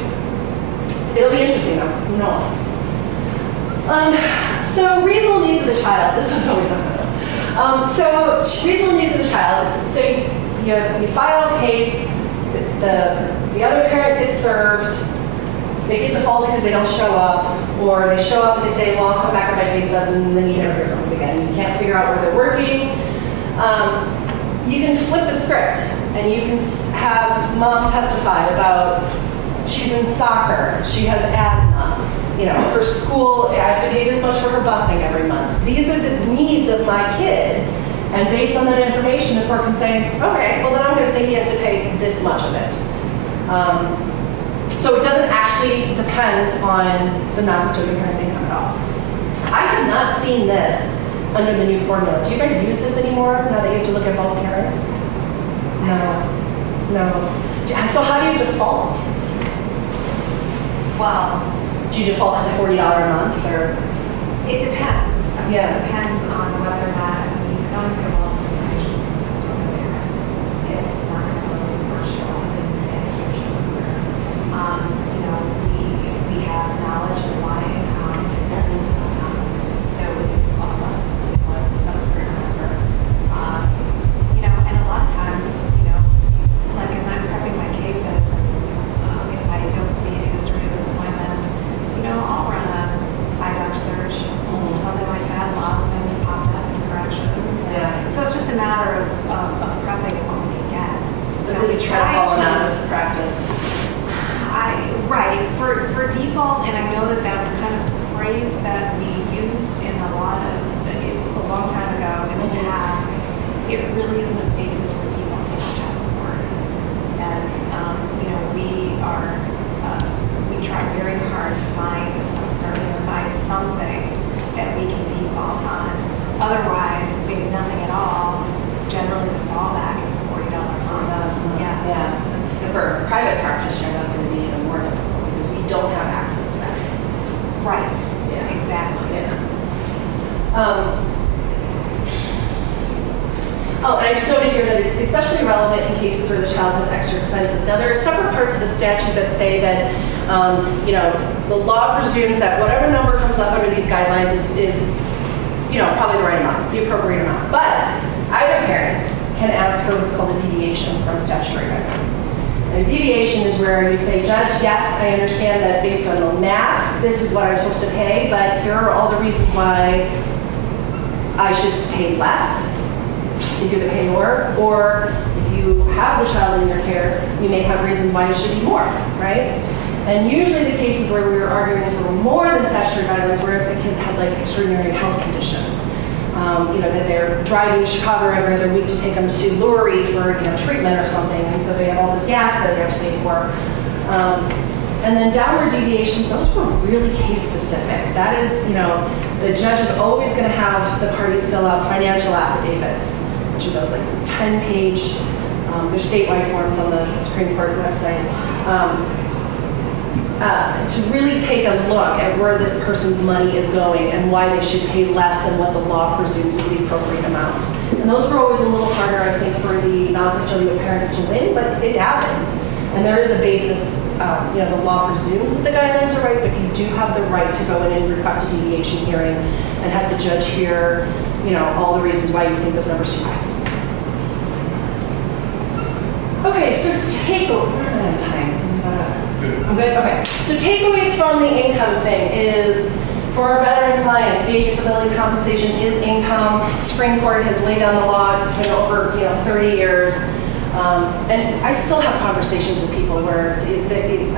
It'll be interesting though, who knows? So reasonable needs of the child. This was always unheard. So reasonable needs of the child. So you file a case, The other parent gets served, they get defaulted because they don't show up, or they show up and they say, well, I'll come back with my pay stubs, and then you never hear from them again. You can't figure out where they're working. You can flip the script, and you can have mom testify about she's in soccer, she has asthma, you know, her school, I have to pay this much for her busing every month. These are the needs of my kid, and based on that information, the court can say, okay, well then I'm going to say he has to pay this much of it. So it doesn't actually depend on the non-custodial parent's income at all. I have not seen this under the new formula. Do you guys use this anymore now that you have to look at both parents? No. So how do you default? Well, Do you default to the $40 a month or? it depends. I mean, Yeah. It depends on whether or not, I mean, you can always get a lot of information from the custodial parent. If one custodian is not showing up in education concern. You know, we have knowledge of why that this is done. So we can follow up with some certain number. You know, and a lot of times, you know, like as I'm prepping my cases, if I don't see a history of employment, you know, I'll run a IDOC search or something like that. A lot of them have popped up in corrections. Yeah. So it's just a matter of prepping and what we can get. So This we is try kind of falling to- out of practice. Right, for default, and I know that that's kind of a phrase that we used in a long time ago in the past. It really isn't a basis for defaulting on child support. And, you know, we try very hard to find something that we can default on. Otherwise, if we have nothing at all, generally the fallback is the $40 a month. Yeah. And for a private practitioner, that's going to be even more difficult because we don't have access to that. Right, Yeah. exactly. Oh, and I just noted here that it's especially relevant in cases where the child has extra expenses. Now, there are separate parts of the statute that say that, you know, the law presumes that whatever number comes up under these guidelines is, you know, probably the right amount, the appropriate amount. But either parent can ask for what's called a deviation from statutory guidelines. And a deviation is where you say, Judge, yes, I understand that based on the math, this is what I'm supposed to pay, but here are all the reasons why I should pay less if you're the payor, or if you have the child in your care, you may have reasons why it should be more, right? And usually the cases where we were arguing for more than statutory guidelines were if the kid had like extraordinary health conditions. You know, that they're driving to Chicago every other week to take them to Lurie for, you know, treatment or something, and so they have all this gas that they have to pay for. And then downward deviations, those were really case specific. That is, you know, the judge is always going to have the parties fill out financial affidavits, which are those like 10-page, there's statewide forms on the Supreme Court website, to really take a look at where this person's money is going and why they should pay less than what the law presumes is the appropriate amount. And those were always a little harder, I think, for the non-custodial parents to win, but it happens. And there is a basis, you know, the law presumes that the guidelines are right, but you do have the right to go in and request a deviation hearing and have the judge hear, you know, all the reasons why you think this number's too high. Okay, so takeaway, we're running out of time. I'm good? Okay. So takeaways from the income thing is, for our veteran clients, VA disability compensation is income. Supreme Court has laid down the law. It's been over, you know, 30 years. And I still have conversations with people where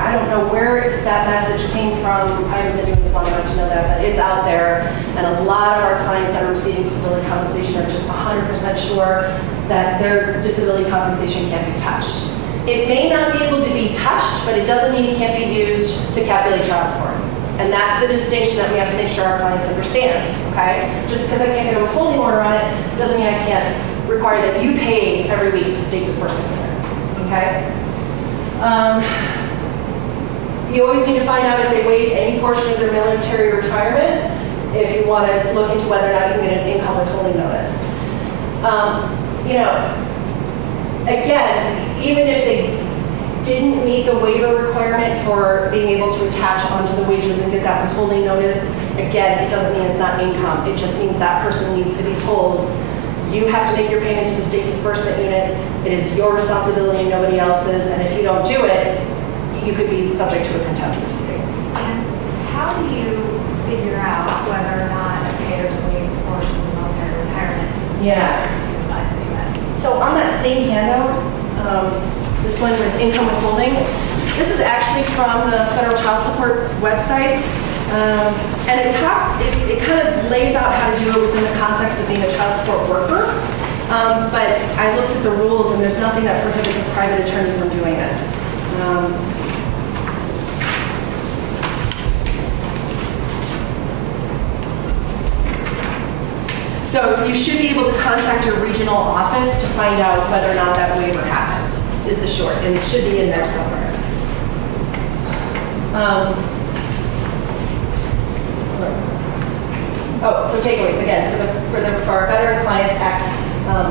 I don't know where that message came from. I haven't been doing this long enough to know that, but it's out there. And a lot of our clients that are receiving disability compensation are just 100% sure that their disability compensation can't be touched. It may not be able to be touched, but it doesn't mean it can't be used to calculate child support. And that's the distinction that we have to make sure our clients understand, okay? Just because I can't get a withholding order on it doesn't mean I can't require that you pay every week to state disbursement center, okay? You always need to find out if they waived any portion of their military retirement if you want to look into whether or not you can get an income withholding notice. You know, again, even if they didn't meet the waiver requirement for being able to attach onto the wages and get that withholding notice, again, it doesn't mean it's not income. It just means that person needs to be told, you have to make your payment to the state disbursement unit. It is your responsibility and nobody else's. And if you don't do it, you could be subject to a contempt proceeding. And how do you figure out whether or not a paid or waived portion of military retirement is Yeah. to an event? So on that same handout, this one with income withholding, this is actually from the federal child support website. And it kind of lays out how to do it within the context of being a child support worker. But I looked at the rules and there's nothing that prohibits a private attorney from doing it. So you should be able to contact your regional office to find out whether or not that waiver happened, is the short, and it should be in there somewhere. So takeaways, again, for our veteran clients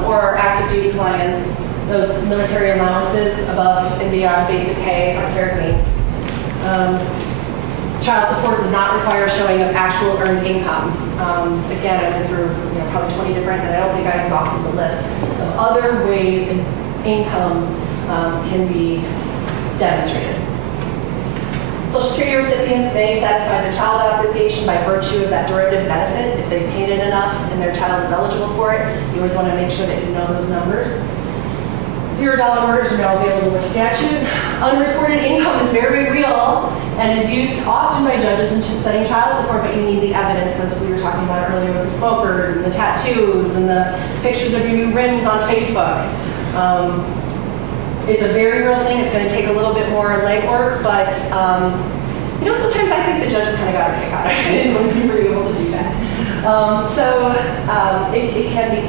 or our active duty clients, those military allowances above and beyond basic pay are fair game. Child support does not require showing of actual earned income. Again, I went through probably 20 different, and I don't think I exhausted the list of other ways income can be demonstrated. Social Security recipients may satisfy their child application by virtue of that derivative benefit if they've paid it enough and their child is eligible for it. You always want to make sure that you know those numbers. $0 orders are now available with statute. Unreported income is very real and is used often by judges in setting child support, but you need the evidence, as we were talking about earlier with the smokers and the tattoos and the pictures of your new rings on Facebook. It's a very real thing. It's going to take a little bit more legwork, but sometimes I think the judges kind of got a kick out of it when we were able to do that. It can be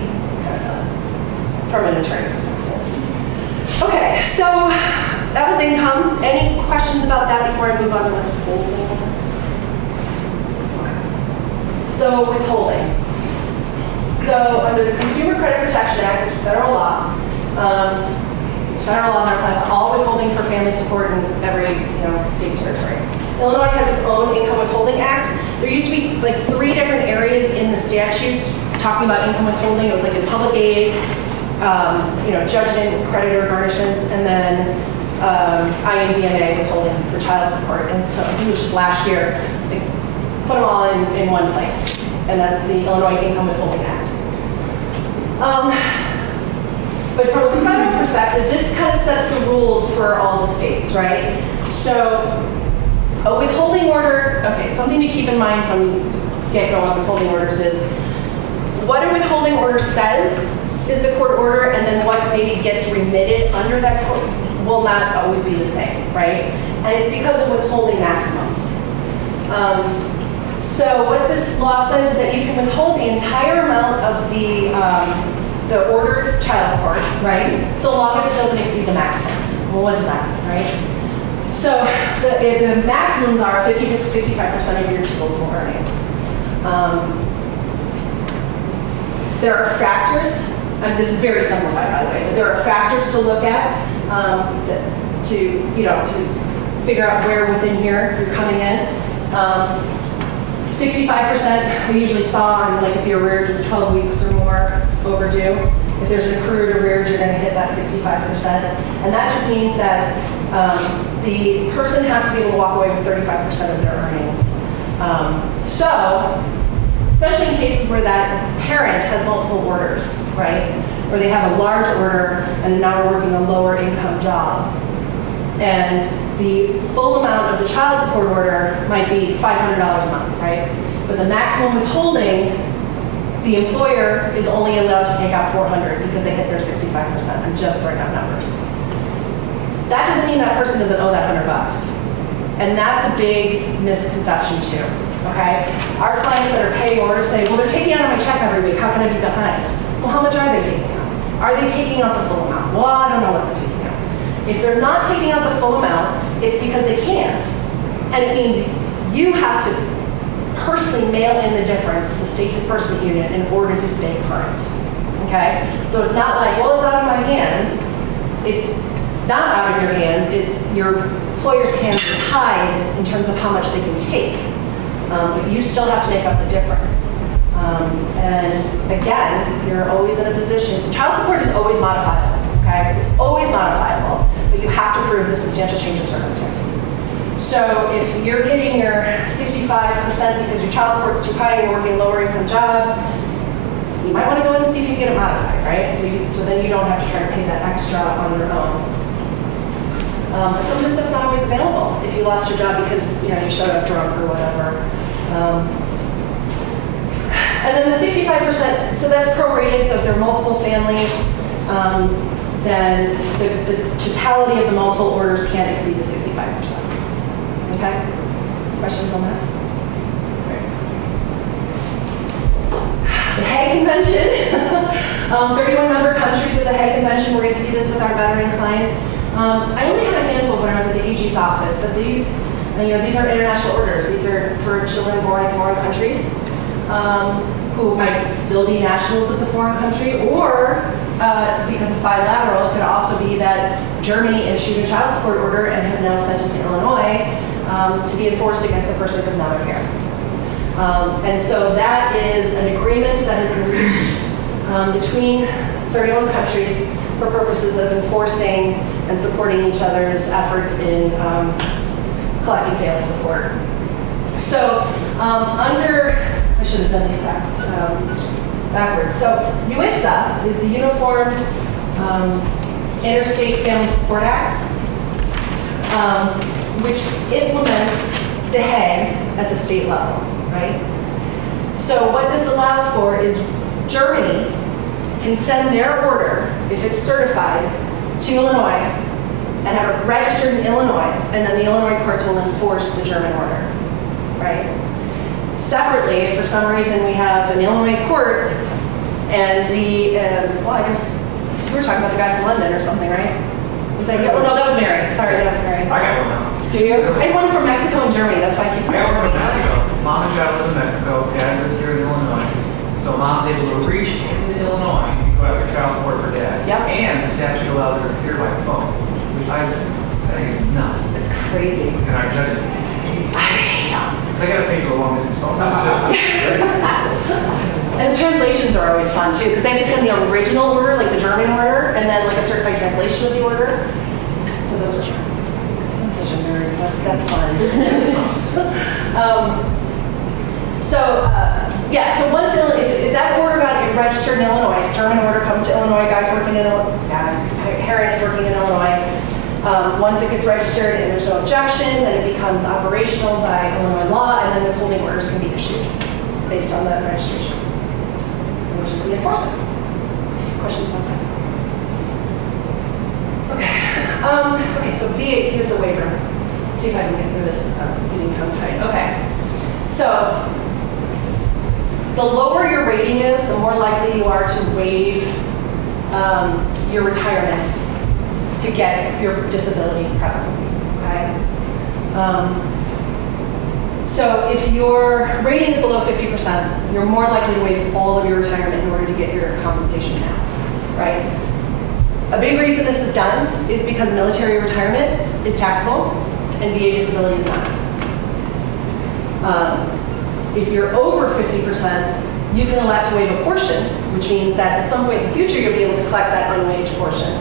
from an attorney perspective. Okay, so that was income. Any questions about that before I move on to withholding? So withholding. So under the Consumer Credit Protection Act, which is federal law, it's federal law, and applies to all withholding for family support in every state territory. Illinois has its own income withholding act. There used to be like 3 different areas in the statutes talking about income withholding. It was like in public aid, judgment, creditor garnishments, and then INDMA withholding for child support. And so I think it was just last year, they put them all in one place, and that's the Illinois Income Withholding Act. But from a federal perspective, this kind of sets the rules for all the states, right? So a withholding order, something to keep in mind from get-go on withholding orders is what a withholding order says is the court order, and then what maybe gets remitted under that court will not always be the same, right? And it's because of withholding maximums. So what this law says is that you can withhold the entire amount of the ordered child support, right? So long as it doesn't exceed the maximums. Well, what does that mean, right? So the maximums are 50 to 65% of your disposable earnings. There are factors, and this is very simplified by the way, but there are factors to look at to figure out where within here you're coming in. 65% we usually saw on if your arrearage was 12 weeks or more overdue. If there's an accrued arrearage, you're going to hit that 65%. And that just means that the person has to be able to walk away with 35% of their earnings. So, especially in cases where that parent has multiple orders, right? Or they have a large order and now are working a lower income job. And the full amount of the child support order might be $500 a month, right? But the maximum withholding, the employer is only allowed to take out $400 because they hit their 65%. I'm just throwing out numbers. That doesn't mean that person doesn't owe that $100. And that's a big misconception too, okay? Our clients that are paying orders say, well, they're taking out of my check every week. How can I be behind? Well, how much are they taking out? Are they taking out the full amount? Well, I don't know what they're taking out. If they're not taking out the full amount, it's because they can't. And it means you have to personally mail in the difference to the state disbursement unit in order to stay current. Okay? So it's not like, well, it's out of my hands. It's not out of your hands. It's your employer's hands are tied in terms of how much they can take. But you still have to make up the difference. And again, you're always in a position, child support is always modifiable. Okay? It's always modifiable, but you have to prove a substantial change in circumstances. So if you're getting your 65% because your child support's too high and you're working a lower income job, you might want to go in and see if you can get it modified, right? So then you don't have to try to pay that extra on your own. But sometimes that's not always available if you lost your job because you showed up drunk or whatever. And then the 65%, so that's prorated, so if there are multiple families, then the totality of the multiple orders can't exceed the 65%. Okay? Questions on that? Okay. The Hague Convention, 31 member countries of the Hague Convention. We're going to see this with our veteran clients. I only had a handful when I was at the AG's office, but these are international orders. These are for children born in foreign countries who might still be nationals of the foreign country, or because it's bilateral, it could also be that Germany issued a child support order and have now sent it to Illinois to be enforced against the person because now they're here. And so that is an agreement that has been reached between 31 countries for purposes of enforcing and supporting each other's efforts in collecting family support. So I should have done these backwards. So UIFSA is the Uniform Interstate Family Support Act, which implements the Hague at the state level, right? So what this allows for is Germany can send their order, if it's certified, to Illinois and have it registered in Illinois, and then the Illinois courts will enforce the German order, right? Separately, if for some reason we have an Illinois court and I guess we were talking about the guy from London or something, right? Was that, oh no, that was Mary. Sorry, that was Mary. I got one now. Do you? I had one from Mexico and Germany. That's why I keep I saying got one from Germany. Mexico. Mom and dad lives in Mexico. Dad lives here in Illinois. So mom's able to reach into Illinois and go after child support for dad. Yep. And the statute allows her to hear by phone, which I think is nuts. It's crazy. And our judges, because I got to pay for a long distance phone. And the translations are always fun too, because they have to send the original order, like the German order, and then like a certified translation of the order. So those are, I'm such a nerd, but that's fun. So once, if that order got registered in Illinois, German order comes to Illinois, guys working in Illinois, Heron is working in Illinois. Once it gets registered and there's no objection, then it becomes operational by Illinois law, and then withholding orders can be issued based on that registration, which is the enforcement. Questions about that? Okay, so V8, here's a waiver. Let's see if I can get through this getting tongue-tied. Okay, so the lower your rating is, the more likely you are to waive your retirement to get your disability presently, okay? So if your rating is below 50%, you're more likely to waive all of your retirement in order to get your compensation now, right? A big reason this is done is because military retirement is taxable and VA disability is not. If you're over 50%, you can elect to waive a portion, which means that at some point in the future, you'll be able to collect that unwaived portion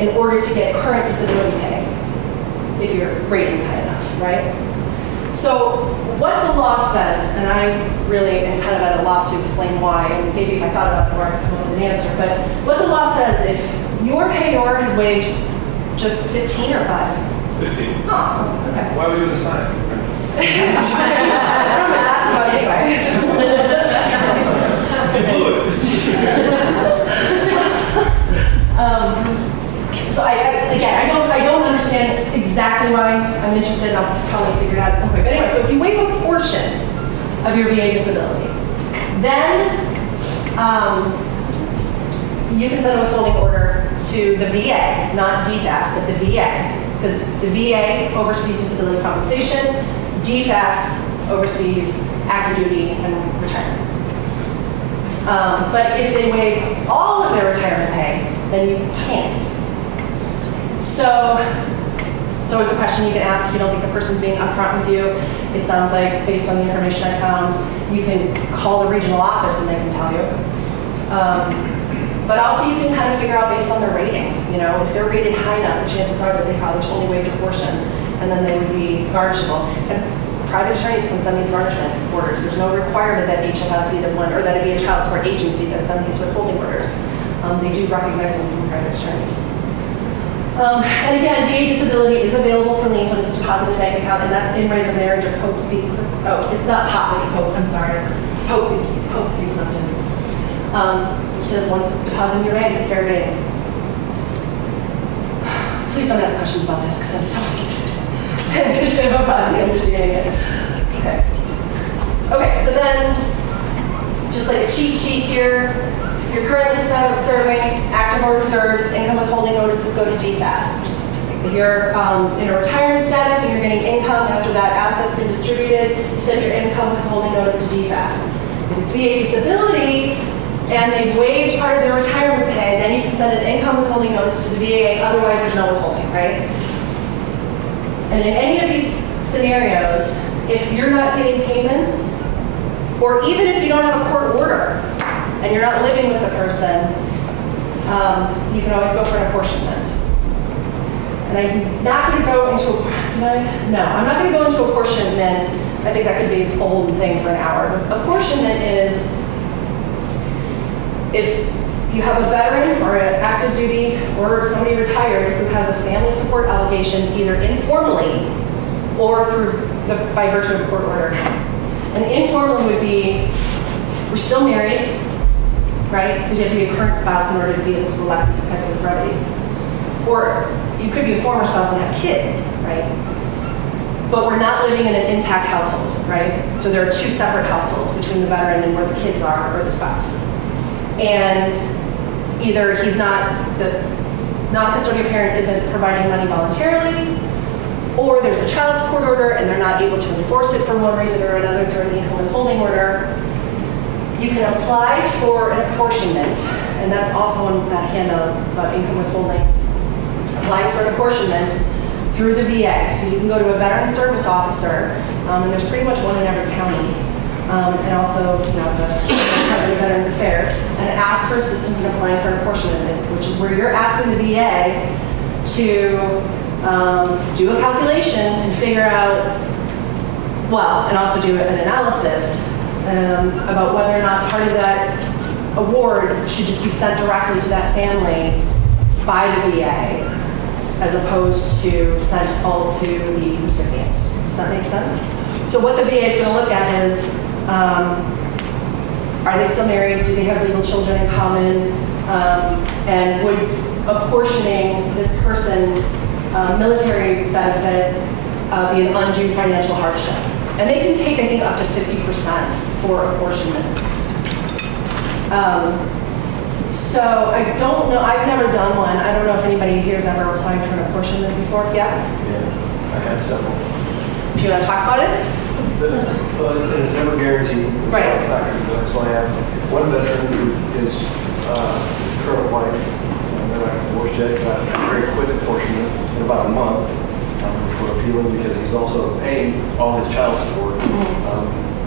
in order to get current disability pay, if your rating's high enough, right? So what the law says, and I really am kind of at a loss to explain why, and maybe if I thought about it more, I'd come up with an answer, but what the law says, if your payor has waived just 15 or 5? 15. Oh, awesome, okay. Why would you assign? I don't know, ask about it anyway. So I don't understand exactly why I'm interested, and I'll probably figure it out at some point. But anyway, so if you waive a portion of your VA disability, then you can send a withholding order to the VA, not DFAS, but the VA, because the VA oversees disability compensation, DFAS oversees active duty and retirement. But if they waive all of their retirement pay, then you can't. So it's always a question you can ask if you don't think the person's being upfront with you. It sounds like, based on the information I found, you can call the regional office and they can tell you. But also you can kind of figure out based on their rating. You know, if they're rated high enough, the chances are that they probably only waived a portion. and then they would be garnishable. And private attorneys can send these garnishment orders. There's no requirement that HFS be the one, or that it be a child support agency that sends these withholding orders. They do recognize them from private attorneys. And again, VA disability is available for liens when it's deposited in a bank account, and that's in rate of marriage or Pope v. Oh, it's not Pop, it's Pope, I'm sorry. It's Pope v. Clifton. Which says once it's deposited in your bank, it's fair game. Please don't ask questions about this because I'm so heated about understanding it. Okay. Okay, so then, just like a cheat sheet here, if you're currently serving active or reserves, income withholding notices go to DFAST. If you're in a retirement status and you're getting income after that asset's been distributed, you send your income withholding notice to DFAST. If it's VA disability and they've waived part of their retirement pay, then you can send an income withholding notice to the VA, otherwise there's no withholding, right? And in any of these scenarios, if you're not getting payments, or even if you don't have a court order and you're not living with the person, you can always go for an apportionment. And I'm not going to go into, I'm not going to go into apportionment. I think that could be its own thing for an hour. But apportionment is if you have a veteran or an active duty or somebody retired who has a family support obligation either informally or by virtue of court order. And informally would be, we're still married, right? Because you have to be a current spouse in order to be able to elect these types of remedies. Or you could be a former spouse and have kids, right? But we're not living in an intact household, right? So there are two separate households between the veteran and where the kids are or the spouse. And either the non-custodial parent isn't providing money voluntarily, or there's a child support order and they're not able to enforce it for one reason or another through an income withholding order. You can apply for an apportionment, and that's also on that handout about income withholding. Applying for an apportionment through the VA. So you can go to a veteran service officer, and there's pretty much one in every county, and also the Department of Veterans Affairs, and ask for assistance in applying for an apportionment, which is where you're asking the VA to do a calculation and figure out, and also do an analysis about whether or not part of that award should just be sent directly to that family by the VA, as opposed to sent all to the recipient. Does that make sense? So what the VA is going to look at is, are they still married? Do they have legal children in common? And would apportioning this person's military benefit be an undue financial hardship? And they can take, I think, up to 50% for apportionments. So I don't know, I've never done one. I don't know if anybody here has ever applied for an apportionment before. Yeah? Yeah, I had several. Do you want to talk about it? Well, it's never guaranteed. Right. Factors into it. So I have one veteran who is current wife, and they're not divorced yet, got a very quick apportionment in about a month for appealing because he's also paying all his child support.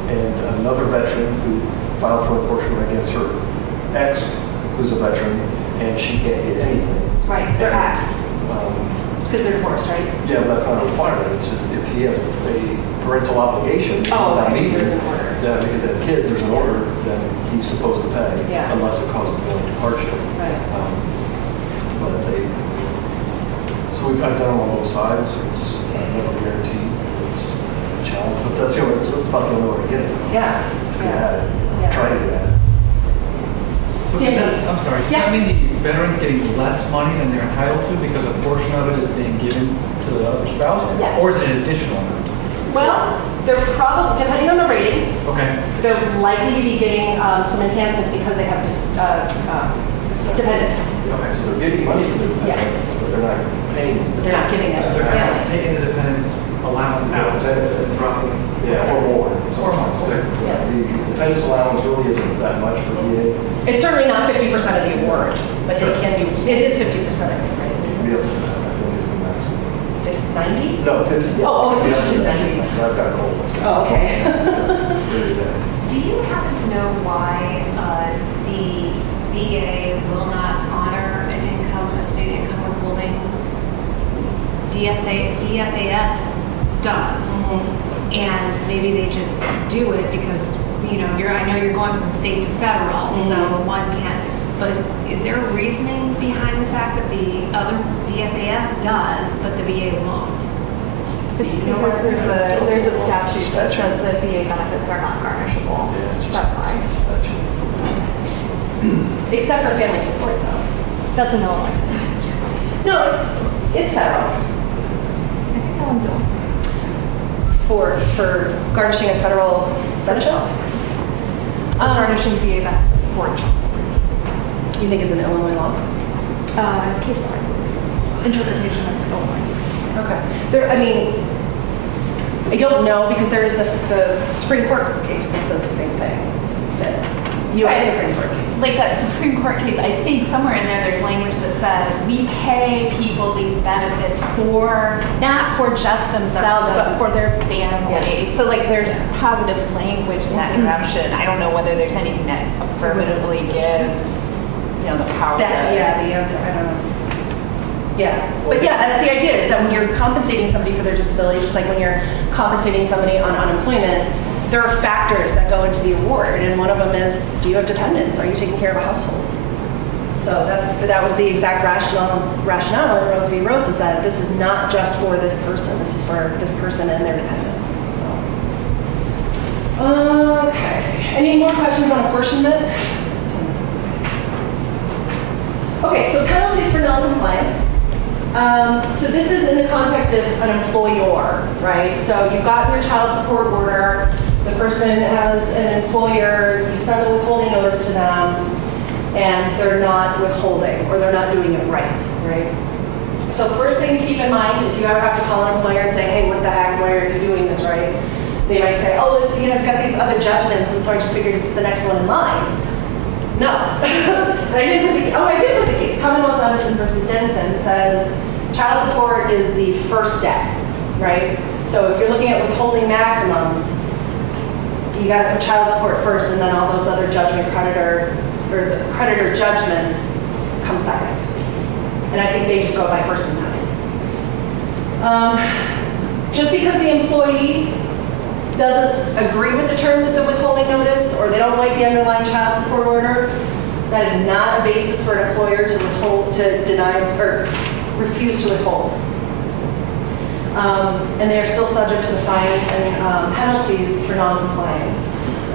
And another veteran who filed for apportionment against her ex, who's a veteran, and she can't get anything. Right, because they're axed. Because they're divorced, right? Yeah, but that's not a requirement. It's just if he has a parental obligation. Oh, not okay, so needed. there's an order. Yeah, because they have kids, there's an order, then he's supposed to pay. Yeah. Unless it causes them hardship. Right. But so I've done them on both sides. It's never guaranteed. It's a challenge. But that's about the only way to get it. Yeah. It's good at it. Yeah. Try to get at it. So does that, I'm sorry, does Yeah. that mean the veteran's getting less money than they're entitled to because a portion of it is being given to the other spouse? Yes. Or is it an additional amount? Well, they're probably, depending on the rating, Okay. they're likely to be getting some enhancements because they have dependents. Okay, so they're getting money for the Yeah. but they're not paying. They're not giving it to They're their family. taking the dependent's allowance out and dropping. Yeah, or more. Or more, okay. Yeah. The dependence allowance really isn't that much for VA. It's certainly not 50% of the award, but it can be, it is 50%, I think, It right? can be up to that, I think is the max. 90? No, 50. Yes. Oh, Yeah, 50. I've got colds. Oh, okay. Really bad. Do you happen to know why the VA will not honor an estate income withholding DFAS does. And maybe they just do it because, you know, I know you're going from state to federal, so one can't. But is there a reasoning behind the fact that the other DFAS does, but the VA won't? It's because there's a statute that says that VA benefits are not garnishable. That's why. Except for family support, though. That's an Illinois. No, it's federal. I think that one's Illinois. For garnishing a federal benefits? Garnishing VA benefits for child support. You think is an Illinois law? Case law. Interpretation of Illinois. Okay. I don't know because there is the Supreme Court case that says the same thing. The U.S. Right. Supreme Court case. Like that Supreme Court case, I think somewhere in there, there's language that says we pay people these benefits not for just themselves, but for their family. So like there's positive language in that direction. I don't know whether there's anything that affirmatively gives, you know, the power. The answer, I don't know. Yeah, but yeah, that's the idea, is that when you're compensating somebody for their disability, just like when you're compensating somebody on unemployment, there are factors that go into the award, and one of them is, do you have dependents? Are you taking care of a household? So that was the exact rationale in Rose v. Rose, is that this is not just for this person, this is for this person and their dependents. So. Okay, any more questions on apportionment? Okay, so penalties for non-compliance. So this is in the context of an employer, right? So you've gotten your child support order, the person has an employer, you send a withholding notice to them, and they're not withholding, or they're not doing it right? So first thing to keep in mind, if you ever have to call an employer and say, hey, what the heck, why are you doing this right? They might say, oh, you know, I've got these other judgments, and so I just figured it's the next one in line. No. I did put the case. Commonwealth Edison versus Denson says child support is the first debt, right? So if you're looking at withholding maximums, you got to put child support first, and then all those other the creditor judgments come second. And I think they just go by first in time. Just because the employee doesn't agree with the terms of the withholding notice, or they don't like the underlying child support order, that is not a basis for an employer to deny or refuse to withhold. And they are still subject to the fines and penalties for non-compliance.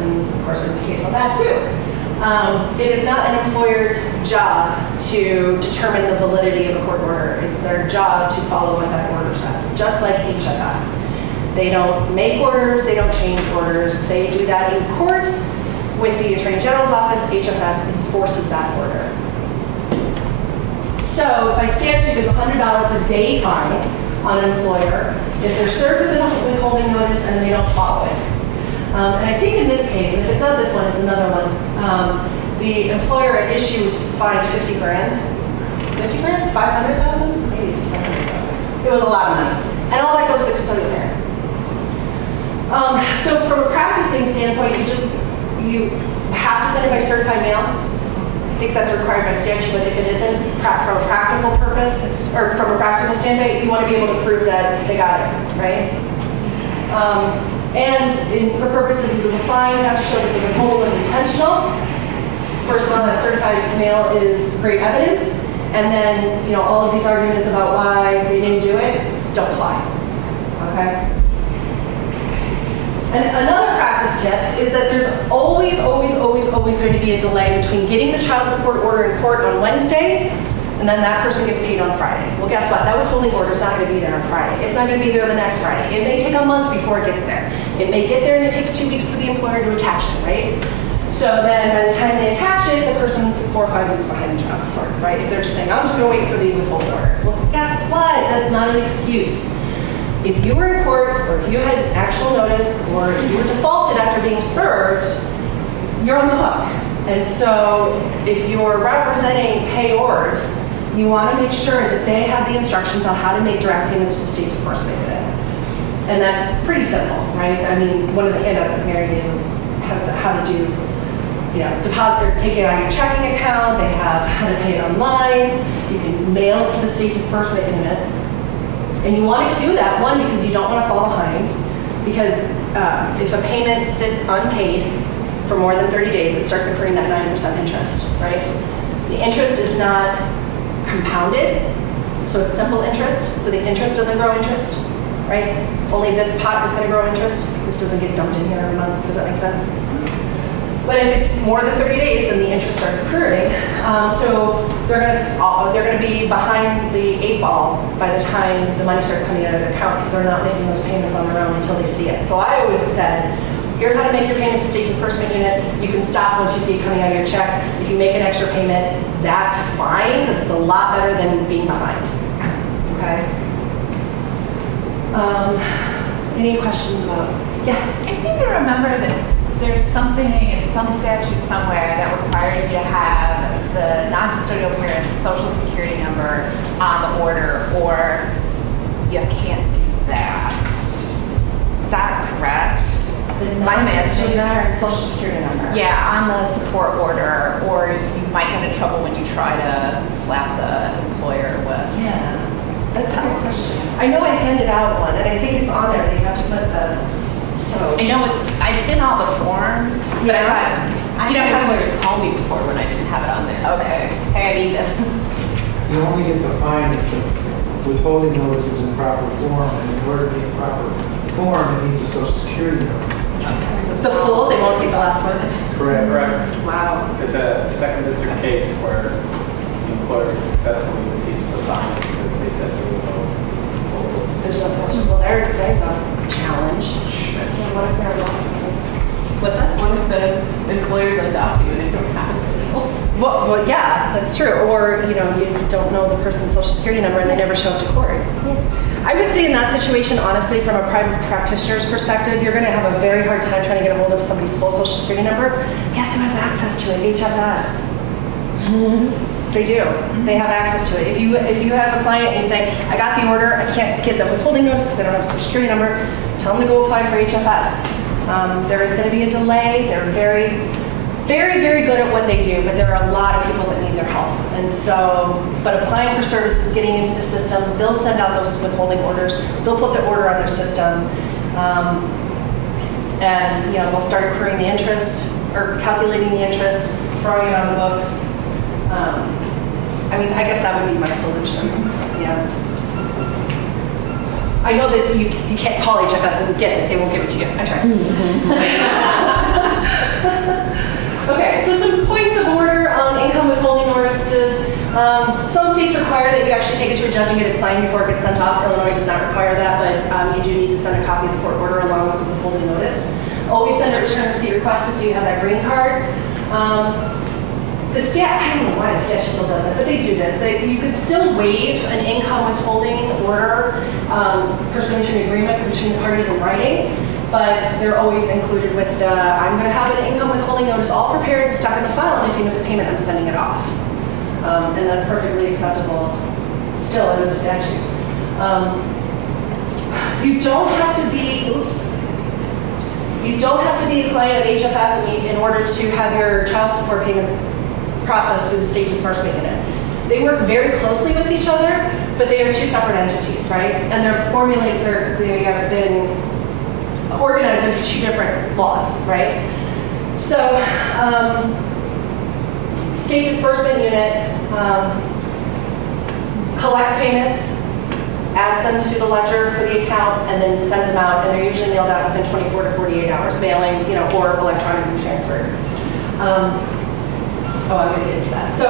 And of course, there's a case on that too. It is not an employer's job to determine the validity of a court order. It's their job to follow what that order says, just like HFS. They don't make orders, they don't change orders. They do that in court with the Attorney General's office. HFS enforces that order. So by statute, there's a $100 per day fine on an employer if they're served with a withholding notice and they don't follow it. And I think in this case, and if it's not this one, it's another one, the employer at issue was fined 50 grand. 50 grand? 500,000? Maybe it's 500,000. It was a lot of money. And all that goes to the custodial parent. So from a practicing standpoint, you have to send it by certified mail. I think that's required by statute, but if it isn't, from a practical purpose, or from a practical standpoint, you want to be able to prove that they got it, right? For purposes of the fine, you have to show that the withholding was intentional. First of all, that certified mail is great evidence, and then, you know, all of these arguments about why they didn't do it don't fly, okay? And another practice tip is that there's always going to be a delay between getting the child support order in court on Wednesday and then that person gets paid on Friday. Well, guess what? That withholding order is not going to be there on Friday. It's not going to be there the next Friday. It may take a month before it gets there. It may get there and it takes 2 weeks for the employer to attach it, right? So then by the time they attach it, the person's 4 or 5 weeks behind the child support, right? If they're just saying, I'm just going to wait for the withholding order. Well, guess what? That's not an excuse. If you were in court, or if you had actual notice, or if you were defaulted after being served, you're on the hook. And so if you're representing payors, you want to make sure that they have the instructions on how to make direct payments to state disbursement unit. And that's pretty simple, right? I mean, one of the handouts that Mary gave has how to do, you know, deposit or take it out of your checking account. They have how to pay it online. You can mail it to the state disbursement unit. And you want to do that, one, because you don't want to fall behind, because if a payment sits unpaid for more than 30 days, it starts accruing that 9% interest, right? The interest is not compounded, so it's simple interest, so the interest doesn't grow interest, right? Only this pot is going to grow interest. This doesn't get dumped in here every month. Does that make sense? But if it's more than 30 days, then the interest starts accruing. So they're going to be behind the 8 ball by the time the money starts coming out of their account if they're not making those payments on their own until they see it. So I always said, here's how to make your payment to state disbursement unit. You can stop once you see it coming out of your check. If you make an extra payment, that's fine because it's a lot better than being behind. Okay? Any questions about? Yeah. I seem to remember that there's something in some statute somewhere that requires you to have the non-custodial parent's social security number on the order, or you can't do that. Is that correct? My master's social security number. Yeah, on the support order, or you might get in trouble when you try to slap the employer with. Yeah, that's a good question. I know I handed out one, and I think it's on there. You have to put the I know it's in all the forms, but I I've had employers call me before when I didn't have it on there. Okay, hey, I need this. You only get the fine if the withholding notice is in proper form, and in order to be in proper form, it needs a social security number. the full. They won't take the last one. Correct. Correct. Wow. There's a second district case where the employer successfully refused the fine because they said there was no full social. There's no question. Well, there's a challenge. What if they're adopted? What's that? What if the employers adopt you and they don't have a social? Well, yeah, that's true. Or, you don't know the person's social security number and they never show up to court. I would say in that situation, honestly, from a private practitioner's perspective, you're going to have a very hard time trying to get a hold of somebody's full social security number. Guess who has access to it? HFS. They do. They have access to it. If you have a client and you say, I got the order, I can't get the withholding notice because I don't have a social security number, tell them to go apply for HFS. There is going to be a delay. They're very, very, very good at what they do, but there are a lot of people that need their help. And so, but applying for services, getting into the system, they'll send out those withholding orders. They'll put the order on their system. And, they'll start accruing the interest or calculating the interest, throwing it on the books. I guess that would be my solution. Yeah. I know that you can't call HFS and get it. They won't give it to you. I tried. Okay, so some points of order on income withholding notices. Some states require that you actually take it to a judge and get it signed before it gets sent off. Illinois does not require that, but you do need to send a copy of the court order along with the withholding notice. Always send a return receipt requested so you have that green card. I don't know why the statute still does it, but they do this. You could still waive an income withholding order pursuant to an agreement between the parties in writing, but they're always included with I'm going to have an income withholding notice all prepared and stuck in the file, and if you miss a payment, I'm sending it off. And that's perfectly acceptable still under the statute. You don't have to be a client of HFS in order to have your child support payments processed through the state disbursement unit. They work very closely with each other, but they are two separate entities, right? And they have been organized under two different laws, right? So, state disbursement unit collects payments, adds them to the ledger for the account, and then sends them out, and they're usually mailed out within 24 to 48 hours, mailing, or electronically transferred. I'm going to get into that. So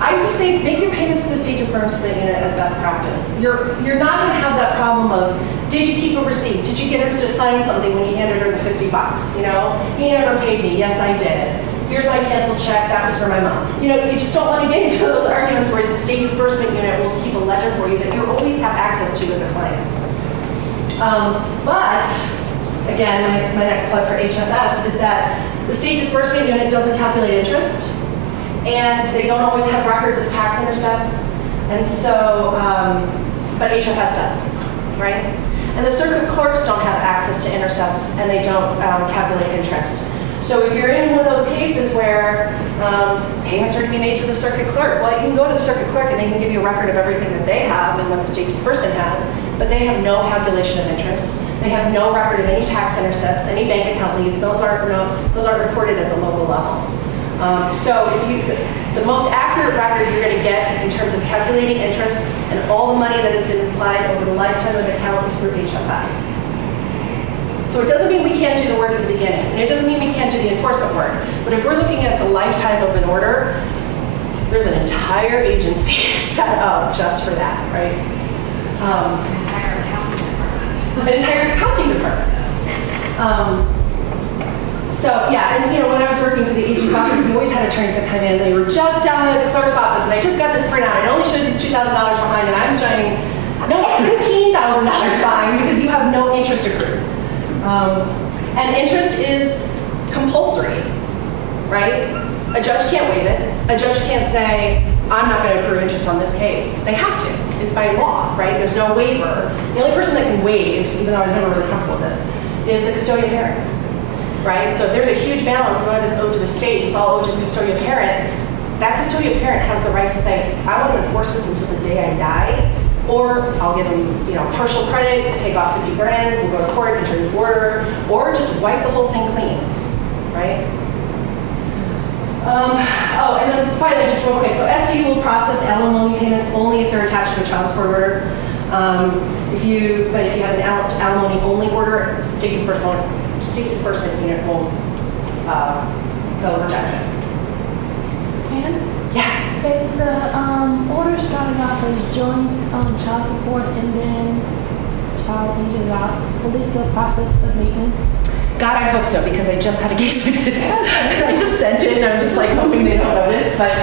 I just say make your payments to the state disbursement unit as best practice. You're not going to have that problem of, did you keep a receipt? Did you get her to sign something when you handed her the $50? He never paid me. Yes, I did. Here's my canceled check. That was for my mom. You just don't want to get into those arguments where the state disbursement unit will keep a ledger for you that you always have access to as a client. But again, my next plug for HFS is that the state disbursement unit doesn't calculate interest, and they don't always have records of tax intercepts, and so, but HFS does, right? And the circuit clerks don't have access to intercepts, and they don't calculate interest. So if you're in one of those cases where Payments are to be made to the circuit clerk. Well, you can go to the circuit clerk and they can give you a record of everything that they have and what the state disbursement has, but they have no calculation of interest. They have no record of any tax intercepts, any bank account leads. Those aren't reported at the local level. So the most accurate record you're going to get in terms of calculating interest and all the money that has been applied over the lifetime of an account is through HFS. So it doesn't mean we can't do the work at the beginning, and it doesn't mean we can't do the enforcement work. But if we're looking at the lifetime of an order, there's an entire agency set up just for that, right? An entire accounting department. So yeah, and when I was working for the AG's office, we always had attorneys that come in. They were just down at the clerk's office, and I just got this printout. It only shows you $2,000 behind, and I'm showing no $15,000 behind because you have no interest accrued. And interest is compulsory, right? A judge can't waive it. A judge can't say, I'm not going to accrue interest on this case. They have to. It's by law, right? There's no waiver. The only person that can waive, even though I was never really comfortable with this, is the custodial parent, right? So if there's a huge balance, none of it's owed to the state, it's all owed to the custodial parent, that custodial parent has the right to say, I want to enforce this until the day I die, or I'll give them, partial credit, take off 50 grand, we'll go to court, enter the order, or just wipe the whole thing clean, right? And then finally, just real quick, so SDU will process alimony payments only if they're attached to a child support order. But if you have an alimony only order, state disbursement unit will they'll reject it. And Yeah. if the order started off as joint child support and then child ages out, will they still process the maintenance? God, I hope so, because I just had a case like this. I just sent it, and I'm just like hoping they don't notice, but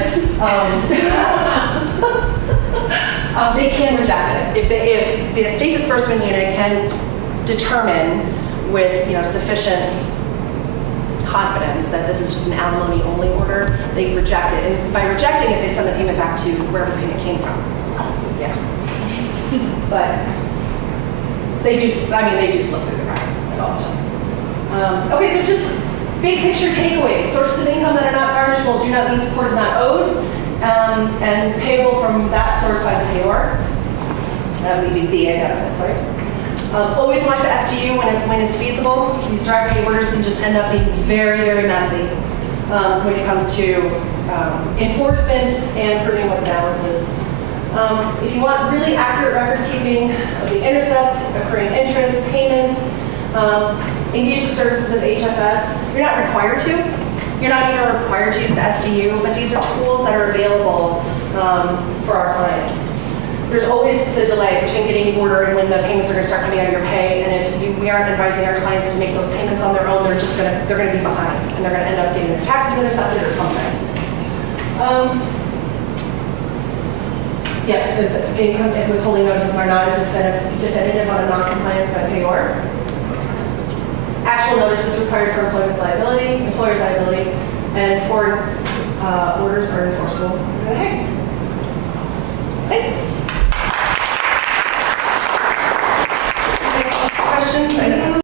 they can reject it. If the state disbursement unit can determine with sufficient confidence that this is just an alimony only order, they reject it. And by rejecting it, they send the payment back to wherever the payment came from. Yeah. But they do slip through the cracks at all the time. Okay, so just big picture takeaways. Sources of income that are not garnishable do not mean support is not owed, and payable from that source by the payor. That would be the VA benefits, right? Always elect the SDU when it's feasible. These direct pay orders can just end up being very, very messy when it comes to enforcement and proving what the balance is. If you want really accurate record keeping of the intercepts, accruing interest, payments, engage the services of HFS. You're not required to. You're not even required to use the SDU, but these are tools that are available for our clients. There's always the delay between getting the order and when the payments are going to start coming out of your pay. And if we aren't advising our clients to make those payments on their own, they're going to be behind, and they're going to end up getting their taxes intercepted or something. Because income and withholding notices are not definitive on a non-compliance by payor. Actual notice is required for employer's liability, and foreign orders are enforceable. Okay. Thanks.